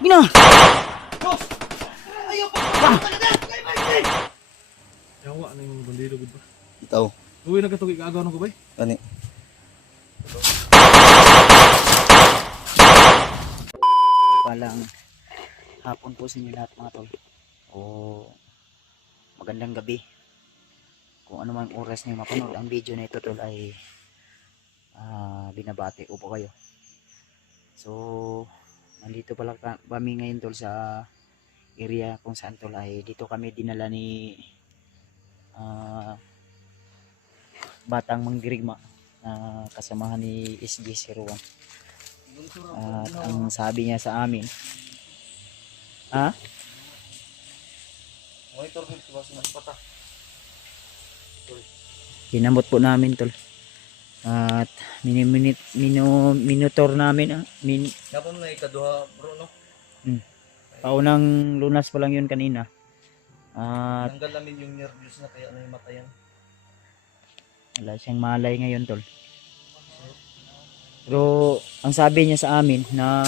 Gina! Boss! Ayaw pa! Yawa na yung bandido gud ba. Itaw. Uwi na katong igagaw ng kubay. Ani. Palang hapon po sa inyo lahat mga tol. O magandang gabi. Kung ano man oras niyo mapanood ang video na ito tol ay binabati ko po kayo. So nandito pala kami ngayon tol sa area kung saan tol ay dito kami dinala ni Batang Mangdirigma na kasamahan ni SG01. At ang sabi niya sa amin, Monitor ko sa basa ng pata. ginamot po namin tol. At minitor namin Napam na ikaduha bro no? paunang lunas pa lang yun kanina. At Tanggal namin yung nervous na kaya naimatayan. wala siyang malay ngayon tol. Pero ang sabi niya sa amin na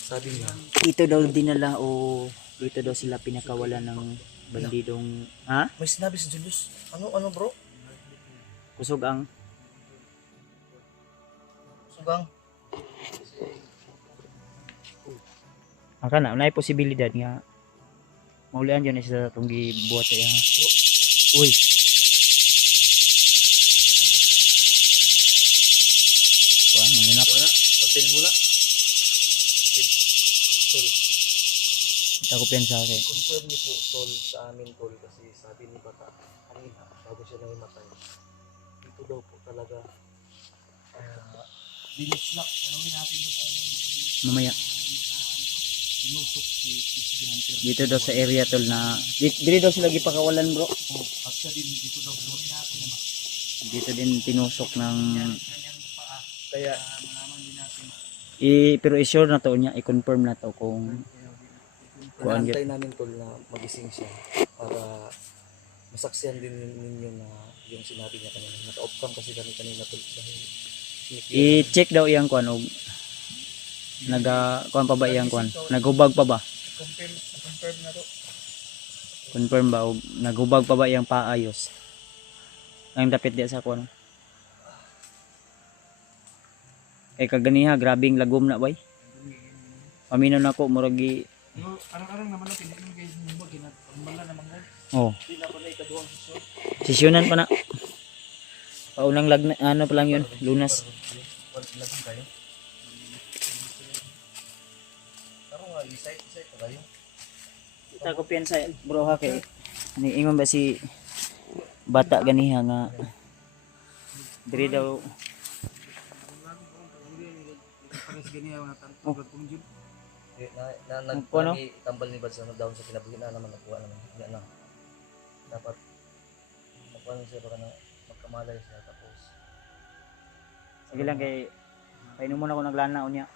Sabi niya. dito daw dinala o dito daw sila pinakawalan ng bandidong May sinabi si Julius. Ano bro? kusog ang Sugang. aka na may posibilidad nga maulian yun sa itong gibuhat siya. Uy, wah manunap. Wala. Tapil mula. Sorry. Ito ko piyansa kay Confirm niyo po tol sa amin tol kasi sabi ni Bata kanina bago siya nahimatay. Dito daw po talaga binitslak. Ano natin doon kung mamaya sinusok si SG Hunter. dito daw sa area tol na dito daw sila gipakawalan bro. Oh, at siya din dito daw po natin. Dito din tinusok ng Kaya pero i-sure na to niya, i-confirm na to kung kuan inaantay namin tol na magising siya para masaksihan din ninyo na yung sinabi niya kanina. Naka-off cam kasi kami kanina tol dahil i-check daw iyang kuan og kuan pa ba iyang kuan? Naghubag pa ba? confirm na to. Confirm ba og naghubag pa ba iyang paayos? Ang dapit diya sa kuan. Kaganiha grabing lagom na bay. Paminaw nako murag Arang-arang naman na hindi mo guys mo ginagmala naman ko. oh, Hindi na pala ikaduhang sesyon. sesyonan pa na. Paunang ano pa lang yun, lunas. Lagi kayo. Pero nga, isay pa kayo. Kita ko piyansa bro ha kay niingon ba si Bata ganiha nga diri daw Pares gani ang natangtog kung jud. Ano? Tambal ni Bad sa down sa kinabuhi na naman nakuha naman. Hindi na. Dapat makuha siya para na magkamalay siya tapos. sige lang kay painom muna ako naglana unya.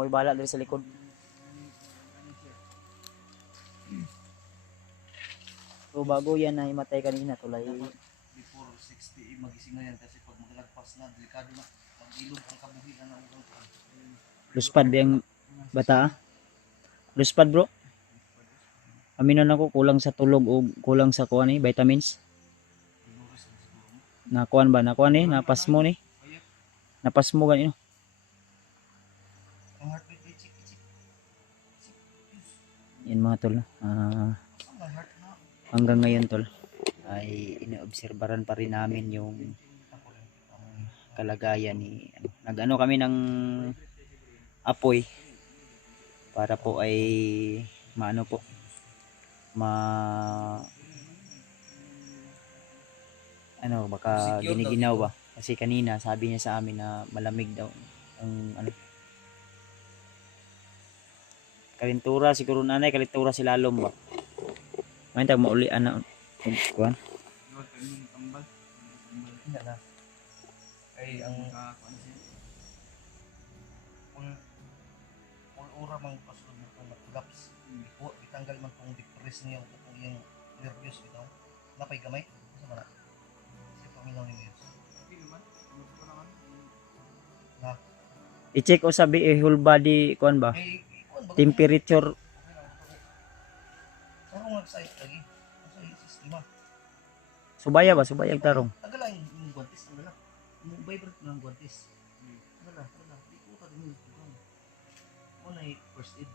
Oy bala diri sa likod. So bago yan na himatay kanina tulay. Before 60 magising na yan kasi pag maglagpas na delikado na pag-ilog ang kabuhi na ng ulang. Luspad yung bata. Luspad bro. Aminon ako kulang sa tulog o kulang sa kuan vitamins. Na kuan ba? Na kuan napas mo ni. Napas mo ganino. Ang heartbeat ay chik. Yan mga tol. Ang heart na. Hanggang ngayon tol ay inoobserbahan pa rin namin yung kalagayan ni nag-ano kami ng apoy para po ay maano po ano baka giniginaw ba kasi kanina sabi niya sa amin na malamig daw ang ano kalintura siguro nanay kalintura si lalom ba may tag mauli ana kuan Tambal. Hindi na. Ay ang ura mang pasulod mo kung matulaps. Itanggal man kung depress niya kung yung nervous bitaw. Napay gamay. Sa mana? Kasi paminaw ni Miyos. I-check o sabi whole body kuan ba? May ikuan ba? Temperature. Ano nga sa lagi? Sa sistema. Subaya ba? Subayag tarong. Tagala yung guantes, tagala. Yung vibrate ng guantes. Tagala. Di ko ka din yung muna yung first aid.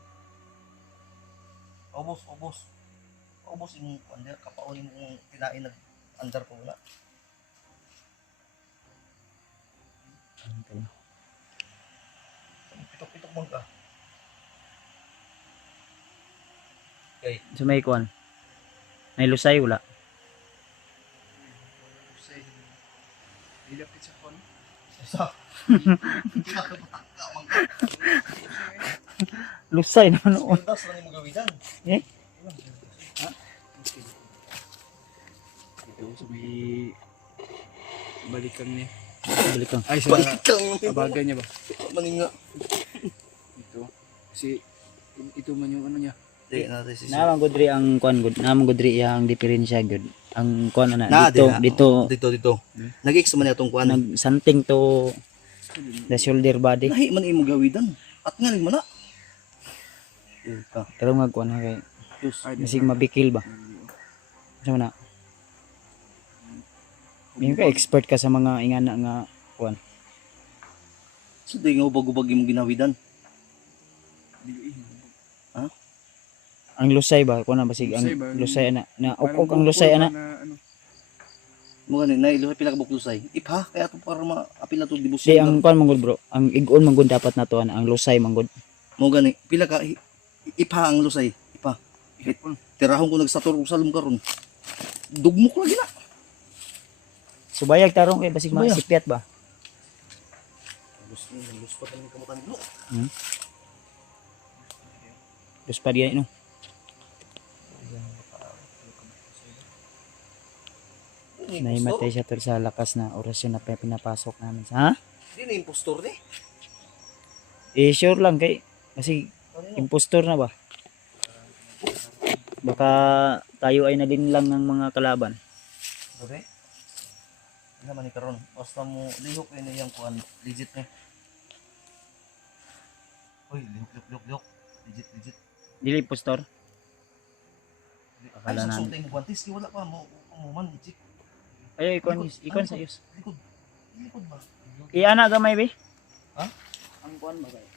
Ubos yung under, kapaon yung kinain na under ko na. Pitok-pitok mo ka. Okay. So may kuan. May lusay wala. Say, dilapit sa kon. Sa. Lusay naman noon. Pintas lang yung magawidan. Eh? Ito, so may balikan niya. Balik kang. Ay, sa Balikang yung abaga niya ba? maninga. Ito. Kasi, ito man yung ano niya. Di natin si Naman gudri ang kuan gud. Naman gudri ang diferensya gud. Ang kuan ana Na, dito dito. Nag-ex man itong kuan. nag something to the shoulder body. Nahi man imo gawidan. At nga mo na. Ka. Pero nga kuan kay Diyos. masig mabikil ba. Sa na. Yung ka expert ka sa mga ingana nga kuan. So di nga ubag-ubag imong ginawidan. Ang lusay ba kuan na basig ang Lusay ba? lusay ana na Parang ukok ang lusay ana. ano. Mo ganin na ilo pila ka buklusay. Ipha kaya to para maapil na to Di dibusyon. ang kuan mangod bro. Ang igon mangod dapat nato ana ang lusay mangod. Mo gani pila ka ipha ang lusay. Ipha. Tirahon ko nagsator og salom karon. Dugmok lagi na. Subayag tarong kay basig Subayag. masipiat ba. Lus pa kami kamutan lo. Dus pa diyan no. Naimatay siya tol sa lakas na orasyon na pinapasok namin. Ha? Di na impostor ni. Eh sure lang kay kasi impostor na ba? Baka tayo ay nalinlang ng mga kalaban. Gabi. Ina man ni karon. Basta mo lihok kay na yang kuan legit ni. Oy, lihok. Legit. Dili impostor. Ay, Akala sa namin. sultay mo guantes, wala pa mo man legit. Ay ikon sa yus. Likod ba? Iana gamay be. Ha? Ang kuan ba kay?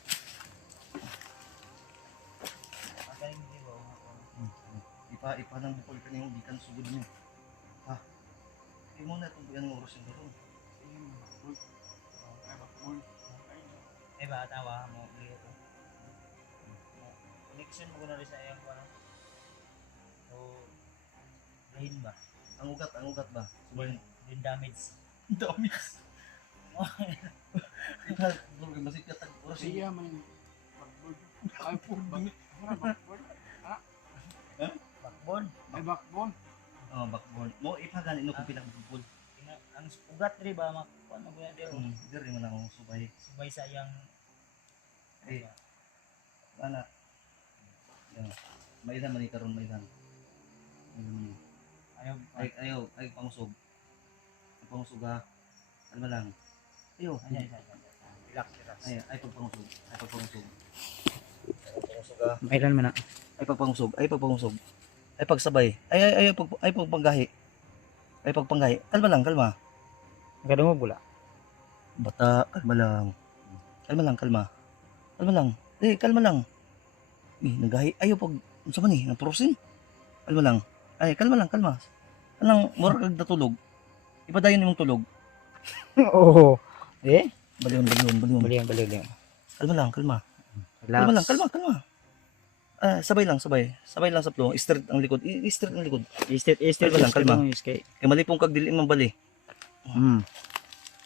Ipa nang bukol ka niyong gikan sugod niyo. Ha? Di mo na itong buyan ng oras yung gano'n. Eh ba tawa mo liyo ko. Connection mo kuno sa iyang kuan. So lahin ba? Ang ugat ba? Subay. Din damage. Dami. Bro, masih katag oras yung Siya man. Backboard. Ay, backboard. Backbone. Ay, backbone. backboard. Mo ipagani no kung pinakabukol. Ang ugat ri ba makuan mo ya dero. Diri man ako subay. Subay sa iyang Eh. Ana. Yan. Mailan man ni karon mailan. ayaw Ay pangusog. Pangusog ha. Ano ba lang? Ayo. relax. Ay pagpangusog. Pangusog ha. Mailan man na. Ay pagpangusog. Ay pagsabay. Ay pagpanggahi. Ay pagpanggahi. Kalma. Kadungog wala. Bata, kalma lang. Kalma lang. Kalma lang. Nagahi. Ayaw pag, unsa man naprosin. Kalma lang. Ay, kalma. Anong, mura kag natulog. Ipadayon imong tulog. Oo. Eh? Baliw. Baliw. Kalma lang. Relax. Kalma. Sabay lang sa flow. Straight ang likod. Straight ang likod. Estate Kalma lang, kalma. Kay. Kay malipong kag dili man bali.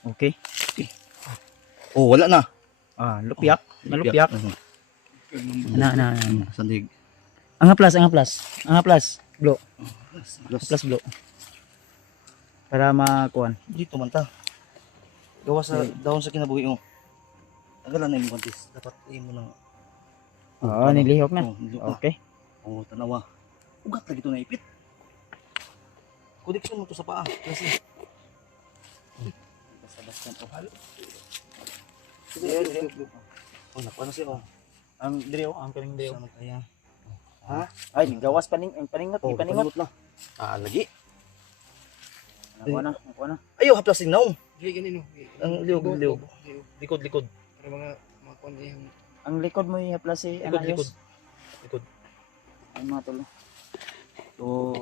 Okay. Oh, wala na. Lupyak. Malupyak. Na. Sandig. Ang haplas. Blow. Haplas blow. Para makuan. Dito man ta. Gawa sa dahon sa kinabuhi mo. Tagalan na imong kontis. Dapat mo nang Oo, nilihok na. nilihok na. Okay. Tanawa. Ugat lagi ito na ipit. Kodeksyon mo to sa paa. Kasi. Basta-basta to. Sige. Oh, nakuha na siya oh. Ang drio, ang kaning drio. Sama kaya. Ha? Ay, gawas paningot, Oh, paningot. na. Lagi. Nakuha na. Ayaw haplasin na oh. Dili ganino. Ang liog. Likod. Para mga kuan yung Ang likod mo ihapla si Likod. Anayos. Ay mga tol. So,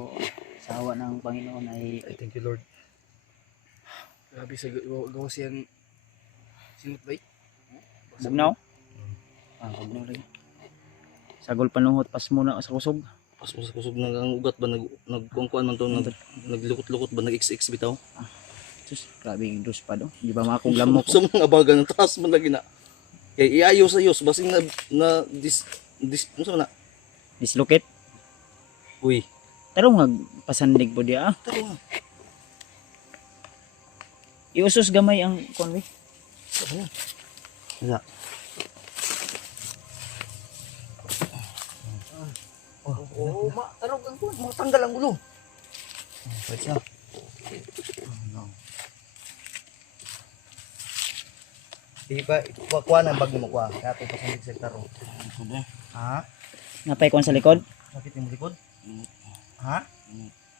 sa awa ng Panginoon ay Ay, thank you Lord. grabe sa gawas yan. Sinot ba? bugnaw. Bugnaw rin. Sagol panuhot pas muna sa kusog. Pas mo sa kusog na ang ugat ba nagkuan man to naglukot-lukot ba nag-XX bitaw. Sus, grabe yung dos pa do. Di ba makong lamok? Sa mga baga ng taas man lagi na. Kaya iayos basing na unsa man na? Dislocate. Uy, Tarong pasandig po dia. tara nga. Iusos gamay ang konwi. Wala. Tarong ang kon. Matanggal ang ulo. Pwede siya. Di ba, kuha na bag mo kuha. Kaya ito pasandig sa taro. Ha? Napay kon sa likod. Sakit yung likod? Ha?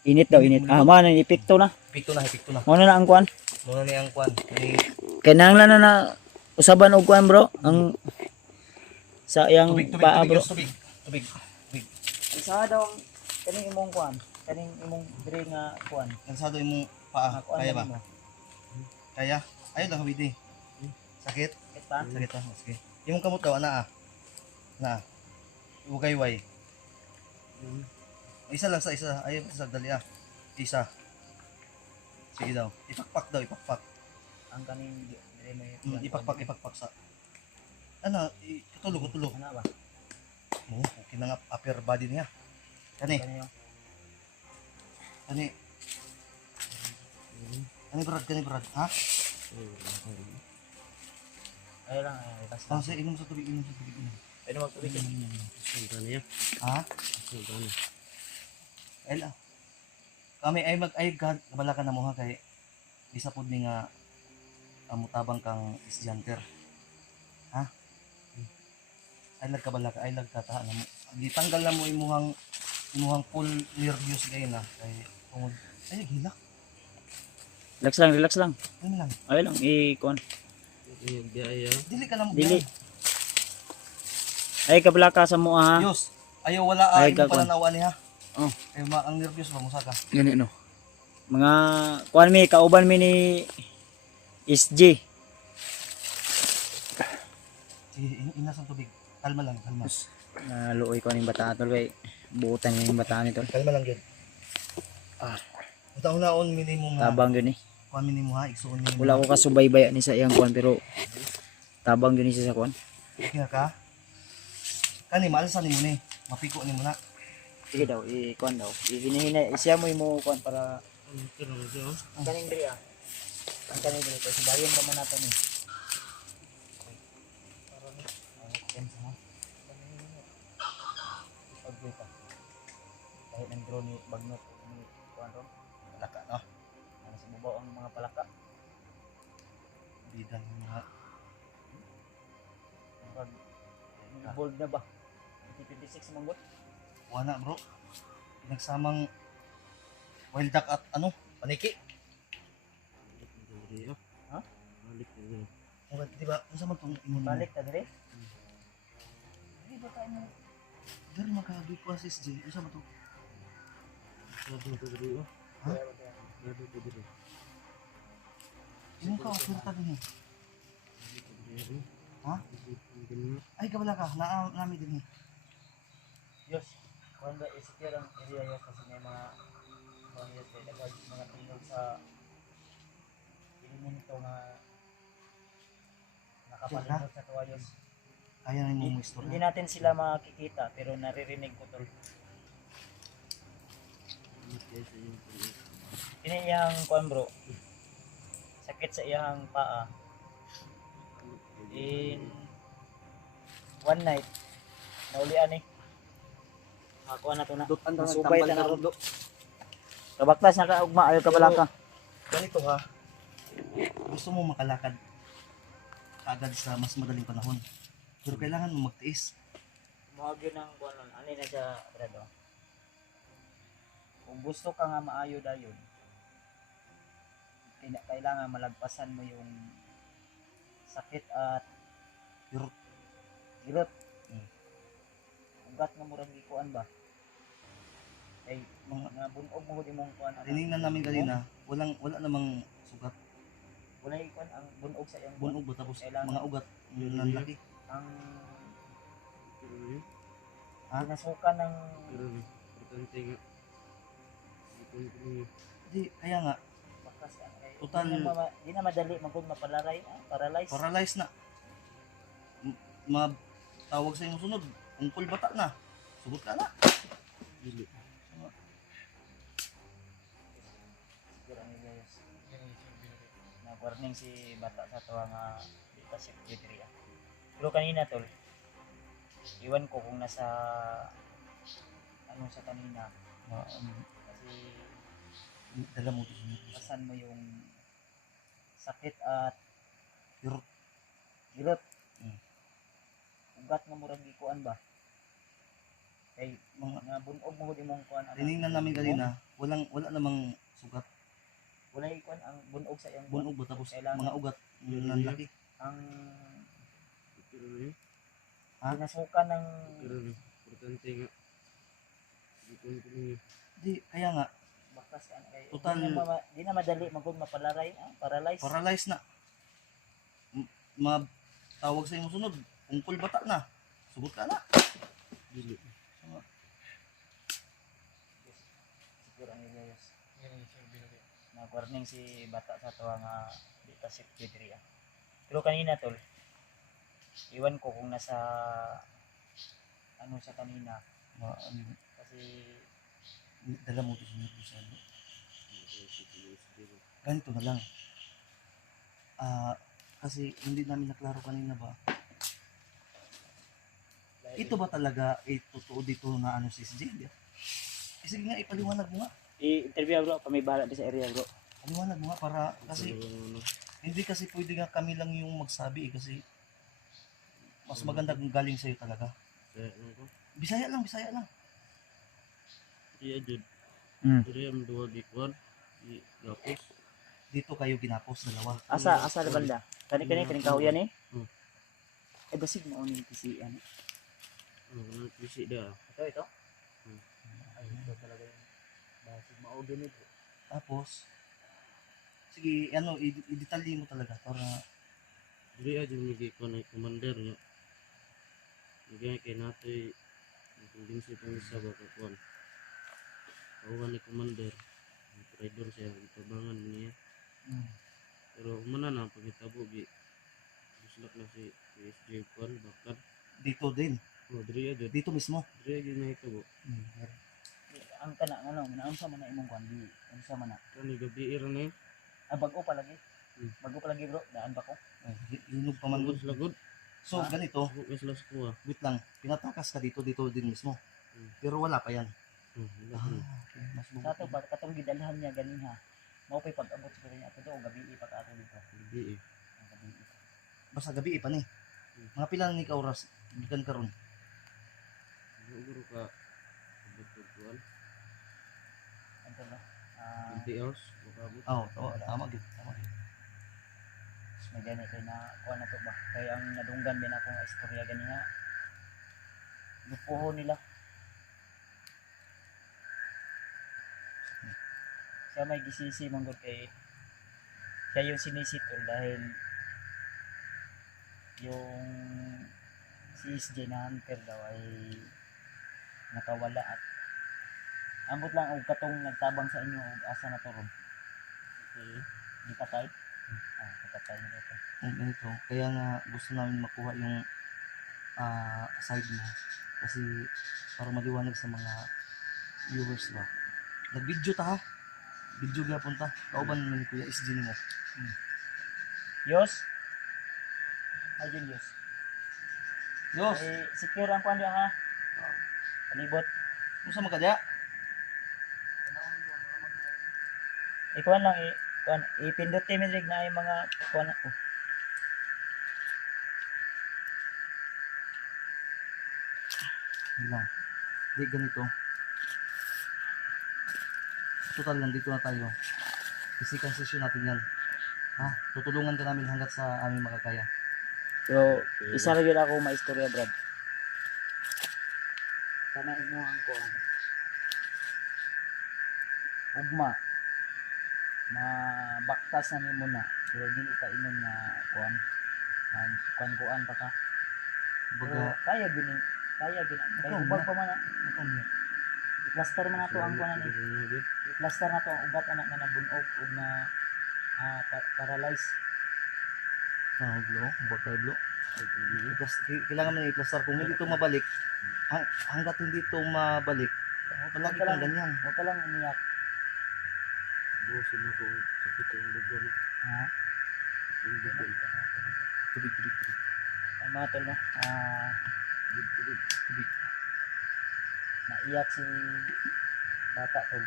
Init daw, init. Man, ipikto na. Hipikto na. Muna na ang kuan. Muna niya ang kuhan. Kaya nanglan na usaban og kuan bro. Ang sa iyang paa bro. Tubig. Isa daw ang kaning imong kuan. Kaning imong dire nga kuan. Kansado yung paa. Kuan Kaya ba? mo. Kaya? Ayun lang, Habidi. Sakit? Kita. Sakit ha? Sige. Yung kamot daw, na. Ugayway. Isa lang sa isa. Ayun, isa. Dali ah. Isa. Sige daw. Ipakpak. Ang kaning dire mo Ipakpak sa. Ano, tutulog. Ana ba? Oo, okay na nga upper body niya. Kani. Kani Brad. Ha? Ay lang ay basta. Basta inom sa tubig. Pwede magtubig. Ha? Ela. Kami ay kabala ka na mo ha kay isa pud ni nga mutabang kang isjanter. Ha? Ay kabala ka taha na mo. Gitanggal na mo imuhang full nervous gay na kay tungod ay hilak. Relax lang. Ano lang. Ay lang i-kuan. Dili ka na mo. Dili. Ay kabla ka sa mo ha. Yos. Ayaw wala Ay, ay mo gagawin. pala nawa niya. Oh. Ay ang nervous ba mo saka. Gani no. Mga kuan mi kauban mi ni SG. Sige, inas ang tubig. Kalma lang. Naluoy ko ning bata tol kay buutan niya yung bata nito. Kalma lang gyud. Unta-unaon minimo nga. Tabang gyud ni. Kuan minimo ha, igsuon minimo. Wala ko kasubaybay ni sa iyang kuan pero tabang gyud ni siya sa kuan. Kaya ka. Kani maalisan nimo ni. Mapiko nimo na. Sige daw, i-kuan daw. Hinihina siya mo imo kuan para ang kaning diri ah. Ang kaning diri kasi bayon pa man nato ni. Para ni ang sa pagbuka. Kahit nang drone ni bagnot ni kuan ron. Laka no. Ano sa bubaw ang mga palaka. Bidan nga. Pag bold na ba? 26 manggot. Wala bro. Pinagsamang wild duck at ano? Paniki. Ha? Oh, di ba? Unsa man tong imong Balik ta dire. Di ba tayo mo? Dari makagabi po si SJ. Unsa man to? Ha? Yung ka oferta din. Ha? Ay kabala ka. Nami din. Yes. Kuan ba secure ang area yos kasi may mga yes kay mga tinog sa elemento nga nakapalibot sa tuwayos. Kaya na yung Hindi istorya. natin sila makikita pero naririnig ko tol. Ini iyang kuan bro. Sakit sa iyang paa. In one night naulian eh. Ako na to na. Subay ta na ro. Kabaktas na ka ugma ayo kabalaka. Ganito ha. Gusto mo makalakad agad sa mas madaling panahon. Pero kailangan mo magtiis. Mahagyo ng kuan ano na siya brado. Kung gusto ka nga maayo dayon, kailangan malagpasan mo yung sakit at Kirot. kirot. Mm. Ugat nga murag gikuan ba? Ay Mga nga bunog mo di mong kuan. tinignan namin kanina, wala namang sugat. Wala ikuan ang bunog sa iyang Bunog ba tapos Kailangan- mga ugat ng laki. ang Pero yun. nasukan ng Pero importante nga. Ipon ko niyo. Di kaya nga bakas kay Total- di na madali magud mapalaray, paralyze. paralyzed na. Tawag sa imong sunod, ungkol bata na. Sugot ka na. Dili. Siguro ni Leyes. Na warning si bata sa tuwa nga di pa si Pedria. Pero kanina tol, iwan ko kung nasa ano sa kanina kasi Dala mo to sa mga pasan mo yung sakit at Kirot. kirot. Mm. Ugat nga murag gikuan ba? Kay mga nga bunog mo di mong kuan. tinignan namin kanina, wala namang sugat. Wala ikuan ang bunog sa iyang Bunog ba tapos Kailangan- mga ugat ng laki. ang Pero yun. nasukan ng Pero importante nga. Ipon ko niyo. Di kaya nga bakas kay Total- di na madali magud mapalaray, paralyze. paralyzed na. Tawag sa imong sunod, ungkol bata na. Sugot ka na. Dili. Siguro ni Leyes. Na warning si bata sa tuwa nga di pa si Pedria. Pero kanina tol, iwan ko kung nasa ano sa kanina kasi Dala mo to sa mga ganito na lang. Kasi hindi namin naklaro kanina ba? Ito ba talaga totoo dito na ano si SJ? Sige nga, ipaliwanag mo nga. i-interview bro, kami bahala di sa area bro. Paliwanag mo nga para kasi Pero ano. hindi kasi pwede nga kami lang yung magsabi kasi mas maganda kung galing sa'yo talaga. Kaya ano ko. Bisaya lang, Bisaya lang. Iya jud. Mm. Diri am duwa gikuan. Gapos. Dito kayo ginapos dalawa. Asa na banda? Kani kahuyan eh. Hmm. Eh basig mo ni PC ano. Ano kanang pisi da. Ito. Hmm. Ay, ito talaga yung basig mao ganit. Tapos, sige, ano, i-detalye mo talaga para Diri aja gikuan ay commander nya. Igay kay natoy kumbinsi pang isa ba ka kuan. Awan ni commander. Trader siya itabangan niya. Pero umana na pagitabo gi guslak na si SJ kuan bakad. dito din. Oh diri aja. Dito mismo. Diri aja na hitabo. Ang kana ano, naunsa man na imong kwan di. Unsa man na? Kani gabi ra na. Bago pa lagi. Hmm. Bago pa lagi bro, daan pa ko. Hinog pa man. Manggod lagod. So, ganito, Wes las kuha. wait lang, pinatakas ka dito din mismo. Hmm. Pero wala pa yan. Okay. Mas Sa ato ba katong gidalhan niya ganiha. Mao pay pag-abot siguro niya ato do gabi pa ka ato dito. Gabi Ang gabi. Basta gabi pa ni. Mga pila ni ka oras, gikan karon. Siguro ka abot kuan. Ano ba? 20 hours makabot. Tama gyud, tama gyud. May gani kay na kuha na to ba? Kaya ang nadunggan din ako nga istorya ganiha. Lupuho nila. Siya may gisisi manggod kay siya yung sinisitol dahil yung si SJ na hunter daw ay nakawala at ambot lang og katong nagtabang sa inyo og asa na to ron. Okay. Di patay? Patay na ito. Ganito, kaya nga gusto namin makuha yung side mo kasi para maliwanag sa mga viewers ba. Nag-video ta ha. Video gyapon ta. Kauban man ni Kuya SJ nimo. Yos? Ayun Yos. Yos, Eh, secure ang kwan diya ha. Palibot. unsa man kadya? Ikuan lang kuan ipindot timidrig na yung mga kuan. Lang. Di ganito. Total nandito na tayo. Physical session natin yan. Ha? Tutulungan ka namin hanggat sa aming makakaya. Pero isa ra gyud ako maistorya, Brad. Kana mo ang kuan. Ugma. Mabaktas na nimo na. Pero dili ka inon nga kuan. Kuan pa ka. Baga, Kaya gini. Kaya gini. Kaya Ikaw, ubag pa man. ano niya? I-plaster man nato ang kuan ni. I-plaster nato ang ugat anak na nabunog ug na paralyze. Blo, bakay blo. Kailangan mo i-plaster. Kung hindi ito mabalik, hanggat hindi ito mabalik, palagi kang ganyan. Huwag ka lang umiyak. Busin ako sakit yung dugo na. Ha? Yung dugo. Tubig. Ay mga tol no. Tubig. Naiyak si bata tol.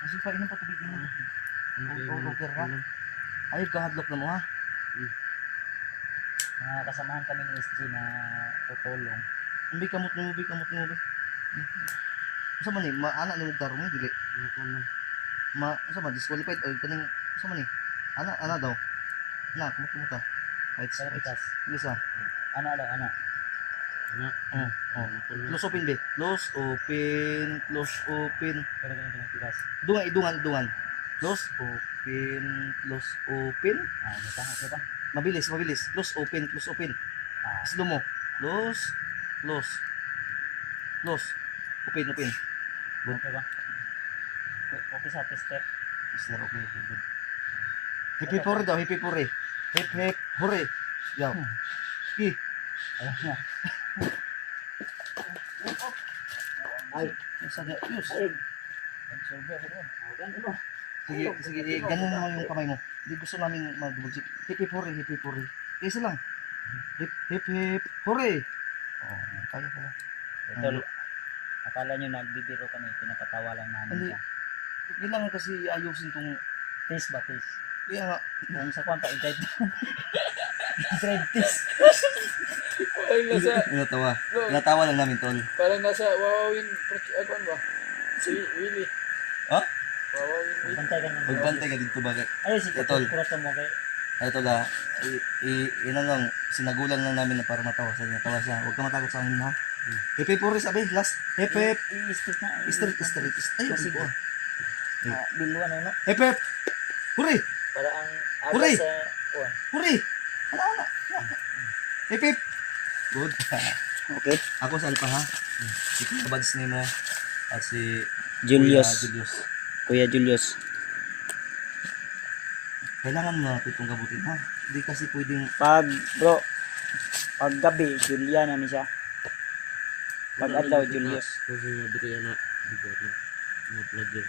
Kasi pa inom pa tubig mo. Okay ra. Ano? Ayun ka hadlok na mo ha. Mga kasamahan kami ni SG na tutulong. Hindi kamot mo. Sa man ni anak ni mugdaro mo dili. Sa man disqualified o kaning sa man ni. Ana daw. Na kumot ta. Right. Kaya pitas. Lisa. Ana daw, ana. Anak. Close open be. Close open. Kaya pitas. Dungan. Close open. Kita. Mabilis. Close open. Slow mo. Close. Open. Okay ba? Okay sa step. Sir, okay. Good. Hip hooray daw, hip hooray. Hip hooray. Yaw. Ayun na. Ay, sige, yus. Absorber ko. Ganun mo. Sige, ganun mo yung kamay mo. Hindi gusto namin mag-bugsik. Hip hooray. Isa lang. Hip hooray. Oh, kaya pala. Tol, akala nyo nagbibiro kami, pinapatawa lang namin Hindi. siya. Kailangan kasi ayusin tong Taste ba, taste? kaya nga, Kung sa kwan pa, i-drive. I-drive taste. Parang Natawa lang namin tol. nasa Wawawin ano ba? Si Willie. Ha? Wawawin Willie. Bantay ka naman. Magbantay ka dito ba? Ayun, si Tol. Kurato mo kay. Ay tol ha. Lang, sinagulan lang namin na para matawa siya. Natawa siya. Huwag ka matakot sa amin ha. Hip hooray sabi, last. Hip. I-street na. Street. Ay, Sige. sige. Biluan ano. Hip. Hooray! Para ang Hooray! aga sa kwan. Hooray! Ala. Hip. Good. Okay. Ako sa Alpa ha. Si Kabads ni mo. At si Julius. Kuya Kuya Julius. Kailangan mo natin itong gabutin ha. Hindi kasi pwedeng Pag gabi, Julia na siya. Pag adlaw, Julius. Kasi nga diri ana. Diba na. Mga plugger.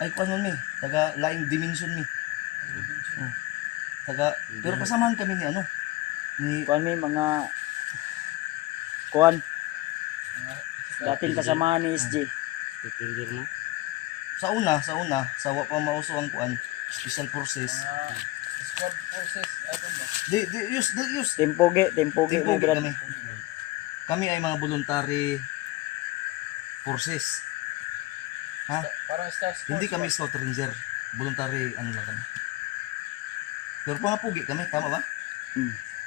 ay kuan nun mi. Taga laing dimension mi. Pero kasamahan kami ni ano. Ni Kuan may mga kuan. Dating kasamahan ni SG. Plugger mo. sa una, sa wa pa mauso ang kuan, special forces. Squad forces, ano ba? Di use. Tempoge Timpogi mo brad. kami. Kami ay mga voluntary forces. Ha? Parang Star Sports. Hindi kami scout ranger. Voluntary ano lang kami. Pero mga pugi kami, tama ba?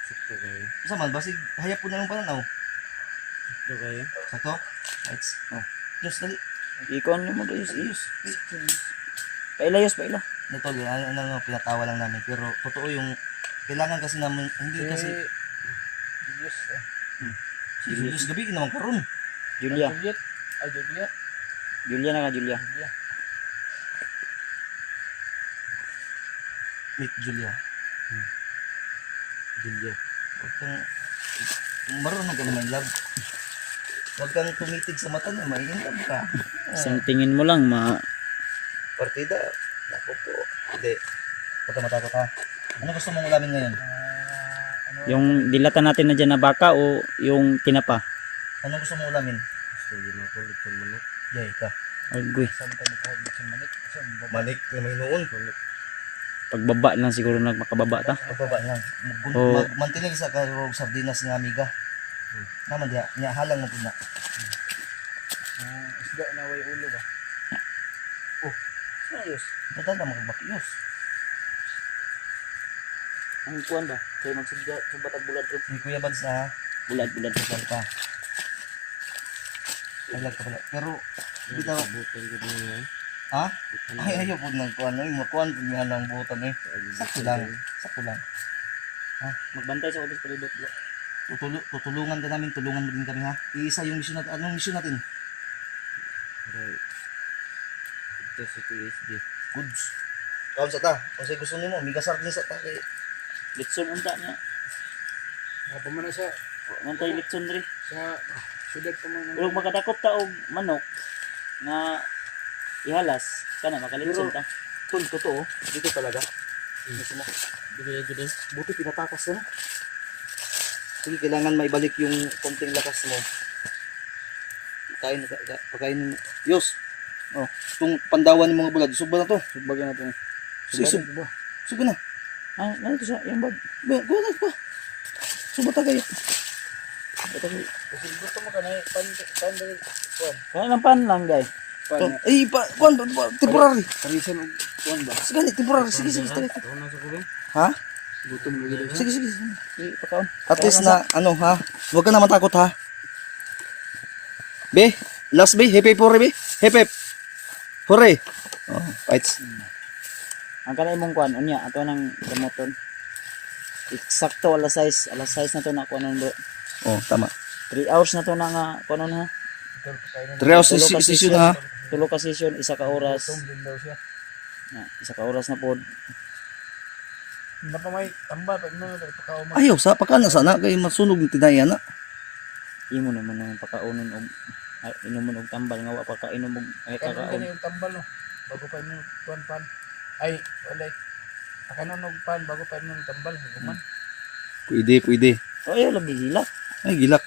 Sakto kayo. Isa man, basig hayap po na ng pananaw. Sakto kayo. Sakto? Right. Oh. Just dali. Ikon mo guys. Ayos. Pailayos pa ila. Natol, pinatawa lang namin. Pero totoo yung, kailangan kasi namin, hindi kasi, Julius. si Julius gabi naman karon. Julia. Juliet. Julia. Julia na ka Julia. Julia. Meet Julia. Julia. Huwag kang, kung marunong ka naman love. Huwag kang tumitig sa mata niya, maingat ka. Isang tingin mo lang Partida, naku po. Hindi. Huwag ka matakot ha. Ano gusto mong ulamin ngayon? yung dilatan natin na dyan na baka o yung tinapa. Ano gusto mong ulamin? Gusto yun ako ulit ng manok. Yay ka. Agoy. Saan ka nagkahagod sa manik? Malik na may noon. Pagbaba lang siguro makababa ta. Pagbaba lang. Oo. Magmantinig sa karog sardinas nga amiga. Naman diya, niya halang mo pud na. Isda na way ulo ba? Ayos. Datan ta magbakyos. Ang kuan ba? Kaya magsudya sa batag bulad ron. Si Kuya Bads na Bulad. kasal pa. Kalag ka pala. Pero bitaw, Butan ko niya. ha? Ay ayo pud nang kuan ay makuan pud niya lang butan eh. Sakto lang. Magbantay sa obis palibot bro. Tutulungan din namin, tulungan din kami ha. Iisa yung mission natin. Anong mission natin? Right. Ito sa TSD. Goods. Kaon sa ta. Kung sa'yo gusto nimo, migasart ni sa ta kay Litson unta niya. Apa man na sa Nantay litson diri. syudad pa man. Pero makadakop ta og manok nga ihalas kana makalitson ta. tol totoo. Dito talaga. Dito ya gud. Buti pinatakas na. Sige, kailangan maibalik yung konting lakas mo. Pagkain mo. Yos. Oh, itong pandawan ng mga bulad, suba na to. Bagay na to. Suba. Suba na. Ah, ano to sa yung bag? Go na pa. Suba ta kayo. Kasi gusto mo kanay pan dali kuan. Kaya ng pan lang guys. Pan. Ay, kuan, temporary. Parisan og kuan ba? Sige, temporary. Sige. Ito na sa kulen. Ha? Gutom mo gid. Sige. Pakaon. At least na, ano ha? Huwag ka na matakot ha. Be, last be, hep hore be. Hep. Hore. Oh, fights. Ang kanay mong kuan unya ato nang gamoton. Eksakto alas 6 na to na kuan bro. Oh, tama. 3 hours na to na nga kuan ha. 3 hours session ha. Tulo ka session, isa ka oras. Din daw siya. Isa ka oras na pod. Na pa may tambal pag mo pagkao mo. Ayaw, sa pakana sana kay masunog ng tinaya na. Imo naman ang pakaunon og inuman og tambal nga wa pa ka inom og ay Kanon kakaon. gani og tambal no. Bago pa mo kuan pan. Ay, wala. Kanon og pan bago pa mo tambal guman. Pwede. O ayo lagi gila. Ay, gilak.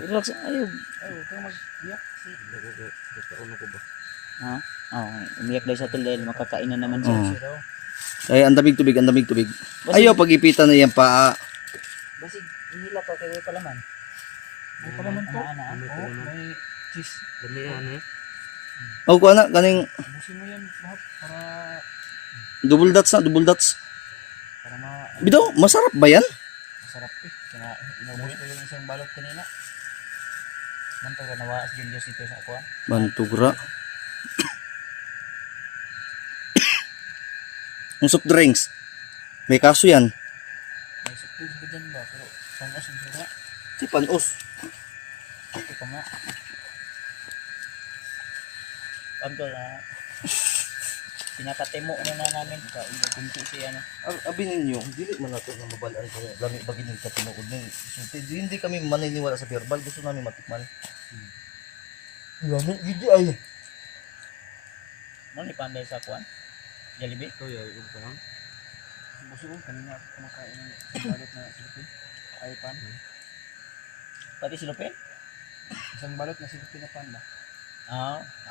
Relax ayo. Ay, huwag kang mag-iyak. Ano ko ba? Ha? Umiyak dahil sa tulad makakain na naman siya. Oh. Siya daw. Ay, ang damig tubig. Ayaw, pag-ipitan na yan pa. Basig hinila ka kay palaman. May palaman po. Ana. May Oh, palaman. may cheese. Dali yan eh. O, kuha na, kaning Busin mo yan lahat para double dots. para Bitaw, masarap ba yan? masarap eh. Kaya inubos ko yung isang balot kanina. Manto ka nawaas din Diyos ito sa kuan. Bantugra. Ang soft drinks. May kaso yan. May surprise ba dyan ba? Pero panos yung sura. Si Panos. Ito pa nga. Panto na pinapatimo na namin ka kunti si ano. Abi ninyo, dili man nato na mabalaan kung lami bagay ng katinuod ni. Hindi kami maniniwala sa verbal, gusto namin matikman. Lami, gidi ay. Mo ni panday sa kuan. Jollibee. Ito ya, ito pa. Buso ko kanina ako kumakain ng balot na silupin. Ay pan. Pati silupin? Isang balot na silupin na pan ba?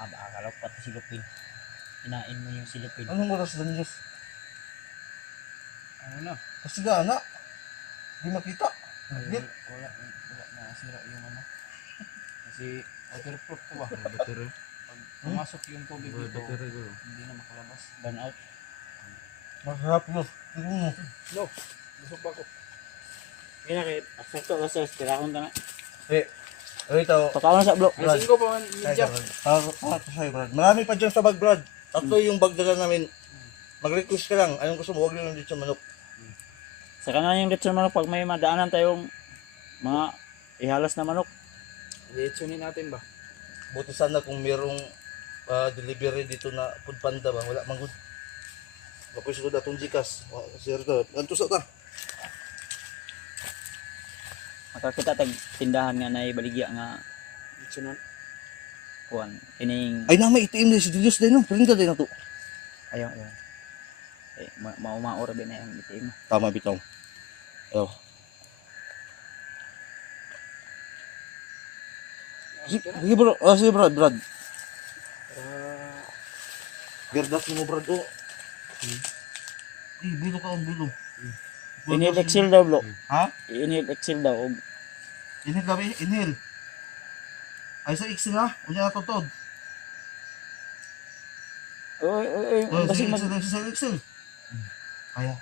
Akala ko pati silupin. Inain mo yung silupin. Anong oras doon, Diyos? Ano na? Kasi gana. Di makita. Ay, wala na sira yung ano. Kasi waterproof ko ba? Battery. Pag pumasok yung tubig dito, Battery ko. hindi na makalabas. Burn out. Masarap yun. No, busog pa ko. Kinakit. Sakto ka sa tirahon ka na. Ito. Pakaon sa blok. Ay, singko pa man, medya. Sa'yo, Brad. Marami pa dyan sa bag, Brad. Tatlo yung bag dala namin. Mag-request ka lang. Anong gusto mo? Huwag lang dito sa manok. Sa kanan yung litson manok pag may madaanan tayong mga ihalas na manok. Litsunin natin ba? Buti sana kung merong delivery dito na food panda ba. Wala manggod. Bakoy sugod atong Gcash. Sir to. Anto sa ta. Makakita tag tindahan nga na ibaligya nga Litsunan. kuan. Ining Ay na may itim din si Diyos din no. Printa din na to. ayaw. Maumaor ba na yung itim. Tama bitaw. Ayo. Sige bro. Sige Brad. Gerdas mo Brad. Oh. Bilo ka ang bilo. Inhale exhale daw blok. Ha? Inhale exhale daw og Inhale gabi, inhale. Ay sa exhale ha, unya na tutod. Oy, oy, Oh, kasi sige, exhale. Kaya.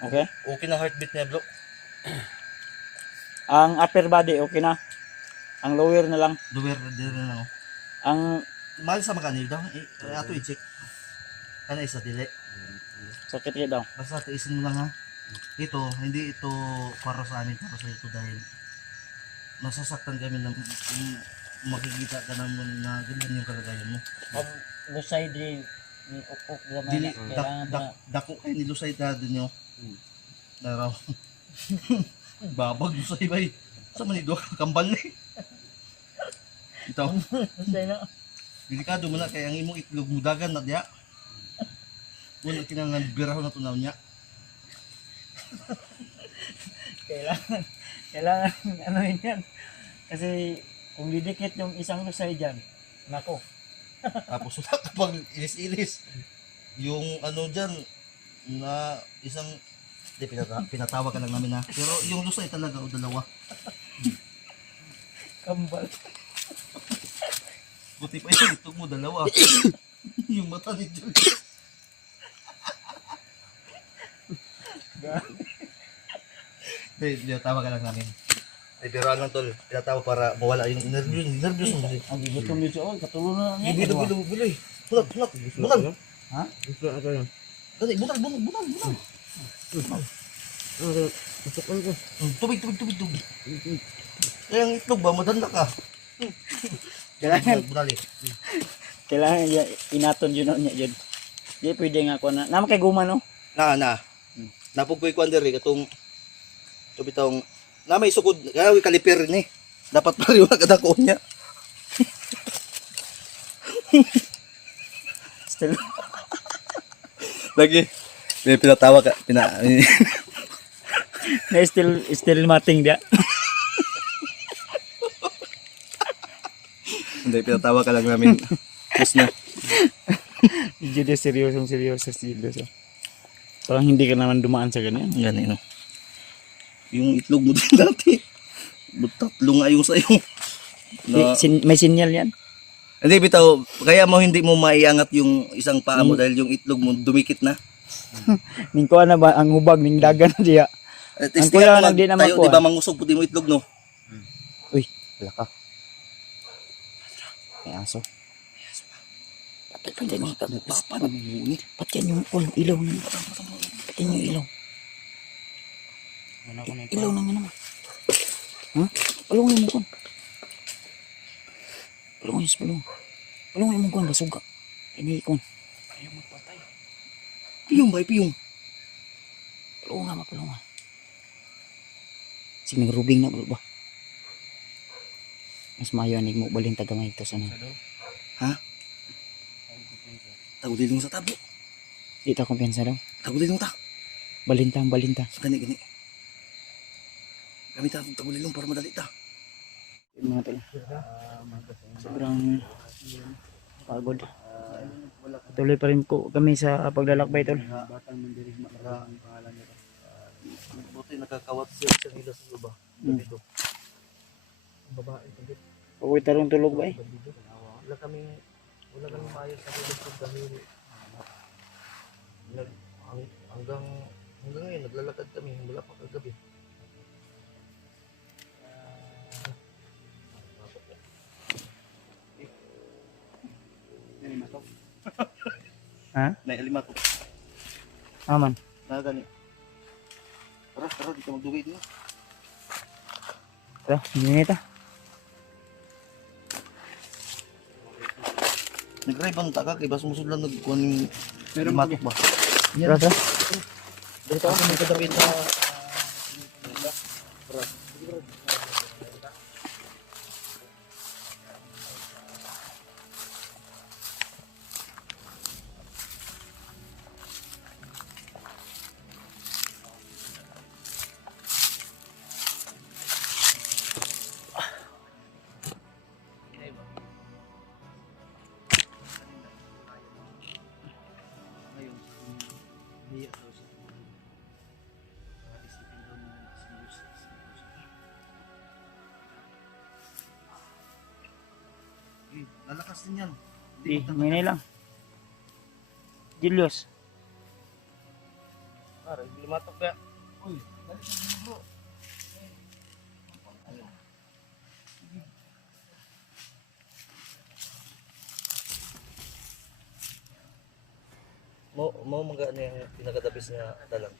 Okay. Okay na heartbeat niya, bro. Ang upper body okay na. Ang lower na lang. Lower, dire na ako. Ang Mahal sa makanil daw. Ato i-check. Kana isa dili. sakit niya daw. Basta tiisin mo lang ha. Ito, hindi ito para sa amin, para sa ito dahil nasasaktan kami na makikita ka naman na ganyan yung kalagayan mo. Ang lusay di ni ukok naman Dili, na kailangan pa na dako kayo ni Lusay ta din nyo. Naraw. Babag Lusay ba eh. Sa manido, kambal na eh. Ito, lusay na. delikado mo na kaya ang imong itlog mudagan na diya. Wala kinangan biraho na tunaw niya. Kailangan ano yun yan. Kasi kung didikit yung isang lusay dyan, nako. Tapos wala kapag inis-inis. Yung ano dyan, na isang, hindi, pinatawa ka lang namin ha. Pero yung Lusay talaga o dalawa. Kambal. Buti pa yung itog mo dalawa. Yung mata ni Julie. Hindi, pinatawa ka lang namin. Ay, pero ano tol, pinatawa para mawala yung nervyos mo. Ang gutom nyo siya, oh, katulong na lang yan. Biloy. Bunag. Ha? Gusto ako yan. Dali, bunag. Masukal ko. Tubig. Kaya ang itlog ba, madanda ka. Bunali. Kailangan inaton yun niya dyan. Di pwede nga ako na. Naman kay guma no? Na. Napugkoy ko under katong tubitong na may sukod kaya kaliper ni. Dapat pareho na kadako niya. Still. Lagi. May pinatawa ka, Na still mating dia. Hindi, pinatawa ka lang namin. Tapos na. Jadi seryoso seryoso. Parang hindi ka naman dumaan sa ganyan. Ganun, no? Yung itlog mo din dati. Tatlo nga yung sa'yo. Na, May sinyal yan. hindi, bitaw. Kaya mo hindi mo maiangat yung isang paa mo dahil yung itlog mo dumikit na. Ning ko na ba ang hubag ning dagan na diya. Ang kuya lang di naman tayo, ko, di ba mangusog puti mo itlog, no? Uy, wala ka. May aso. Patay mo. Patyan yung ilaw na. Patyan yung ilaw. Ilaw na nga naman. Ha? Palungin mo kon. Palungin mo kon. Basuga. Ini kon. Ayaw magpatay. Piyong. Palunga. Sige, rubing na ba? Mas mayo anig mo balin tagamay ito sana. Ha? Tagulilong sa tabo. Di ta kumpiyansa daw. Tagulilong ta. Balinta. Gani. Kami tagulilong para madali ta. Yung mga tol. Sobrang pagod. Tuloy pa rin ko kami sa paglalakbay tol. Buti nakakawat siya nila sa luba. Dito. Pagod tarong tulog ba eh? Wala kami maayos sa tulog dahil hanggang ngayon naglalakad kami mula pa kagabi. Ha? Nailima to. Aman. Nagani. Tara, di ka magdugay din. Tara, hindi ta. Nag-drive ang taka kay bas musud lang nagkuhan yung limatok ba? Tara. Dito ako may kadapit sa ngayon. Hiya daw siya. Isipin daw na serious. Lalakas din yan. Di, hinay lang. Julius. Para, hindi matok kaya. Uy, dali sa dito bro. Mo mga ano yung pinakadabis nga dalang.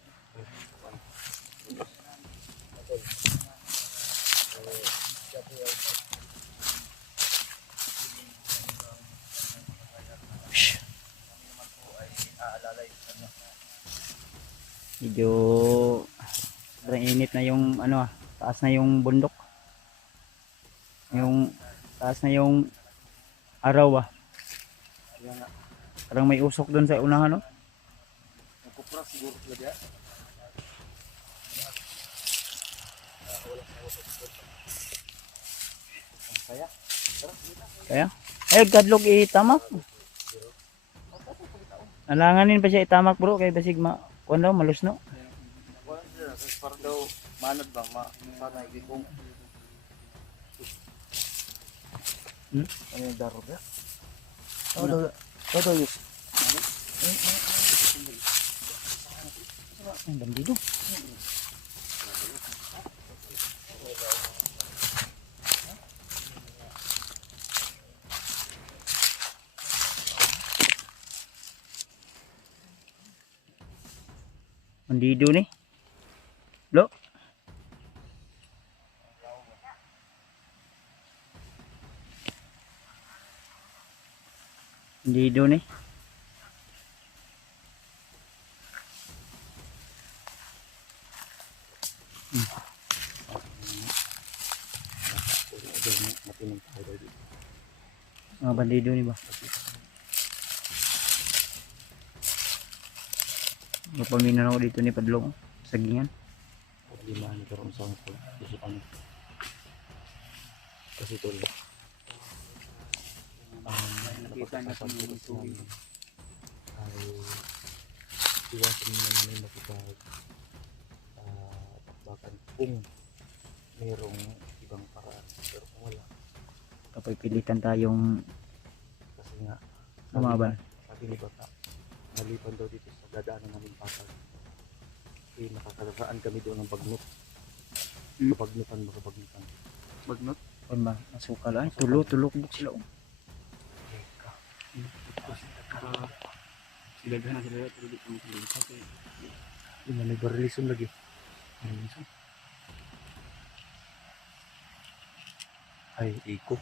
Medyo sobrang init na yung ano taas na yung bundok. Yung taas na yung araw Parang may usok doon sa unahan, no? Kupra siguro sila diya. Kaya? Ay, kadlog itamak. Alanganin pa siya itamak bro, kay basig kuan daw malus no. Para daw manad ba sana igong. Ano yung daro ba? Todo yus. Ang bandido. Bandido ni. Lo. Bandido ni. Mga bandido ni ba? Mapaminaw ako dito ni Padlong. Sagingan. Lima ni karon sa ko. Gusto ano. Kasi tol. Nakita na sa mga tubig. Ay iwasan mo naman yung makipag bakbakan kung mayroong ibang paraan. Pero kung wala, Kapag pilitan tayong kasi nga lumaban. sabi ni Bata, nalipan daw dito sa dadaanan namin patag. Kasi nakakadaan kami doon ng bagnot. Bagnutan ba bagnutan? Bagnot? Kung ba? Masukal ay. Tulok sila. Sila gana sila pero di kami sila. Okay. Yung may barilison lagi. Ay, iko.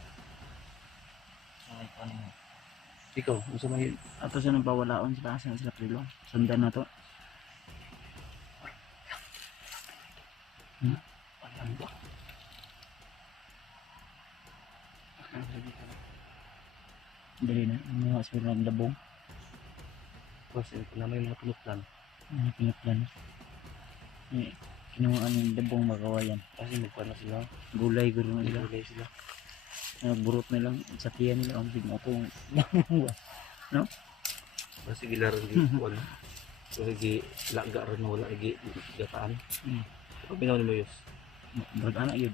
Ikaw, gusto mo yun? Ato sa nang pawalaon sila kasi sila Padlong. Sundan na to. Ano ba? Dali na. Mga sila ng labong. Kasi kung naman yung mga pinuplan, Ano pinaplan? Eh, kinuhaan yung labong magawayan. kasi magpano sila, Gulay guro na sila. nilagay sila. Burot na lang. Sa tiyan nila. Ang bigmo ko. Kasi gilaran di wala. Kasi gi laga rin wala gi gataan. Pag binaw ni mo yus. Brad-ana yun.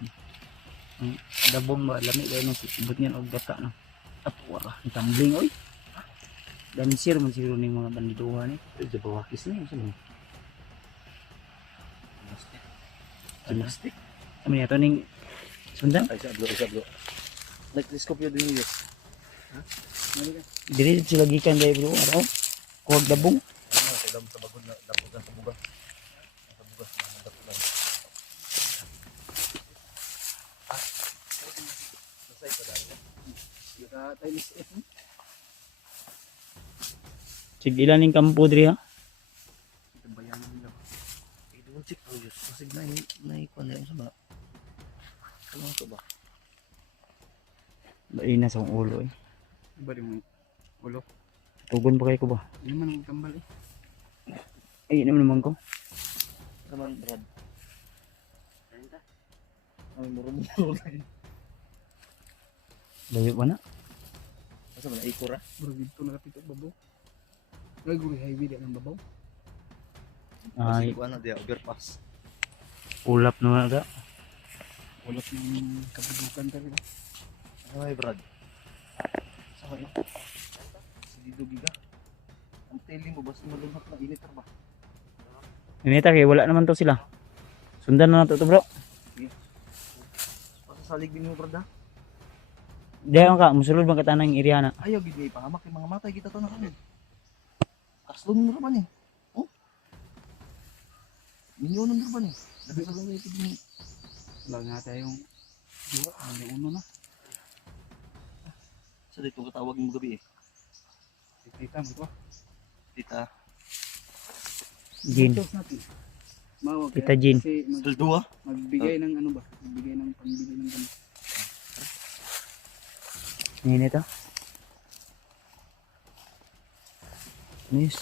Ang labong ba? Lami kayo ng ibot niyan o gata no? At wala. Ang tumbling oy. Dansir man siguro ng mga bandiduhan eh. Ito bawakis na yun. Saan mo? Gymnastic. Ano niya ito ning sundan? Ay, isa bro. Nag-telescope yun din yus. Dili sila gikan dahil bro. Araw. Kuwag labong. Ano, sa ilang sa bagod na dapugan sa bugas. Sa bugas na dapugan. Masay pa dahil. Sila tayo misif. Sig ilan ning kampo diri ha? Ito bayanan nila. Doon check po yus. Kasi naikuan na yung sa ba? Ano ito ba? Lain na sa akong ulo eh. Iba rin mo. Ulo. Tugon pa kayo ko ba? Hindi man ang tambal eh. Ay, naman ko. Naman Brad. Ay, murong Layo pa na. Masa ba na ikura? Bro, dito nakapit ang babaw. Ay, guri highway di ang babaw. Ay, Kasi kuan na dia overpass. ulap na nga. Ulap ng kabubukan talaga. Ay Brad. Sige giga. Ang teli mo basta malunok na initar ba? Inita kay wala naman to sila. Sundan na nato to bro. Pasasalig din mo brada. Diyan ka, musulod bang katanang iriya na. Ayaw gid ni pahamak yung mga matay kita to na kami. Kaslon mo naman eh. Oh. Minyonon mo ba ni? Labi ka lang ito din. Wala nga tayong duwa. May uno na. Sa dito katawag mo gabi eh. Tita mo ito. Tita. Jin. Tos natin. Mawag. Tita Jean. Kasi Saldo ah. magbigay ng ano ba? Magbigay ng pambili ng gamot. Ngayon ito. Nice.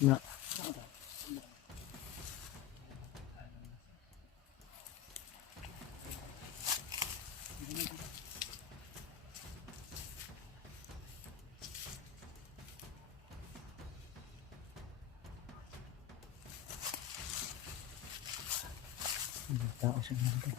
Na. Tao sa mga.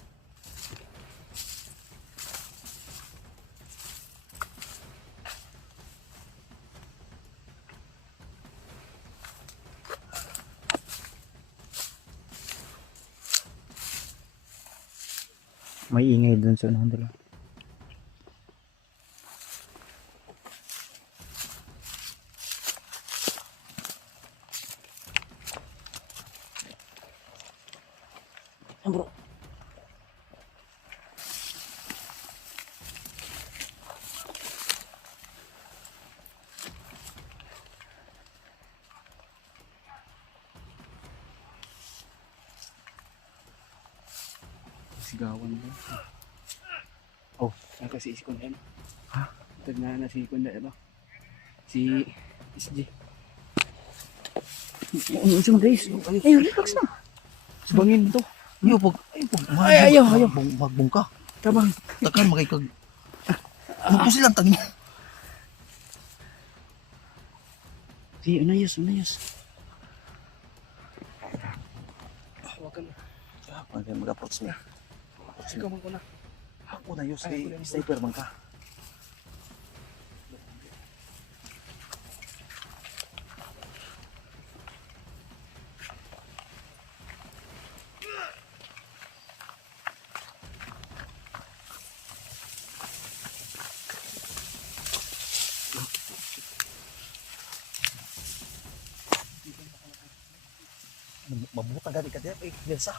May ingay dun sa unang dalawa. Bro. Sigawan ba? Oh, saan kasi si Kuya? Ha? Ito na si Kuya ba? Si SG. Ano siya guys? Ay, relax na. Subangin mo to. Ayaw pag Ayaw. magbong ka. Kabang. Takan magkikag. Ano po silang tangin? Si unayos. Hawakan mo. Pagka mag-approach niya. Sigawan ko na. Ako na yun, sniper man ka. Mabuta gani ka diyan, Delsa.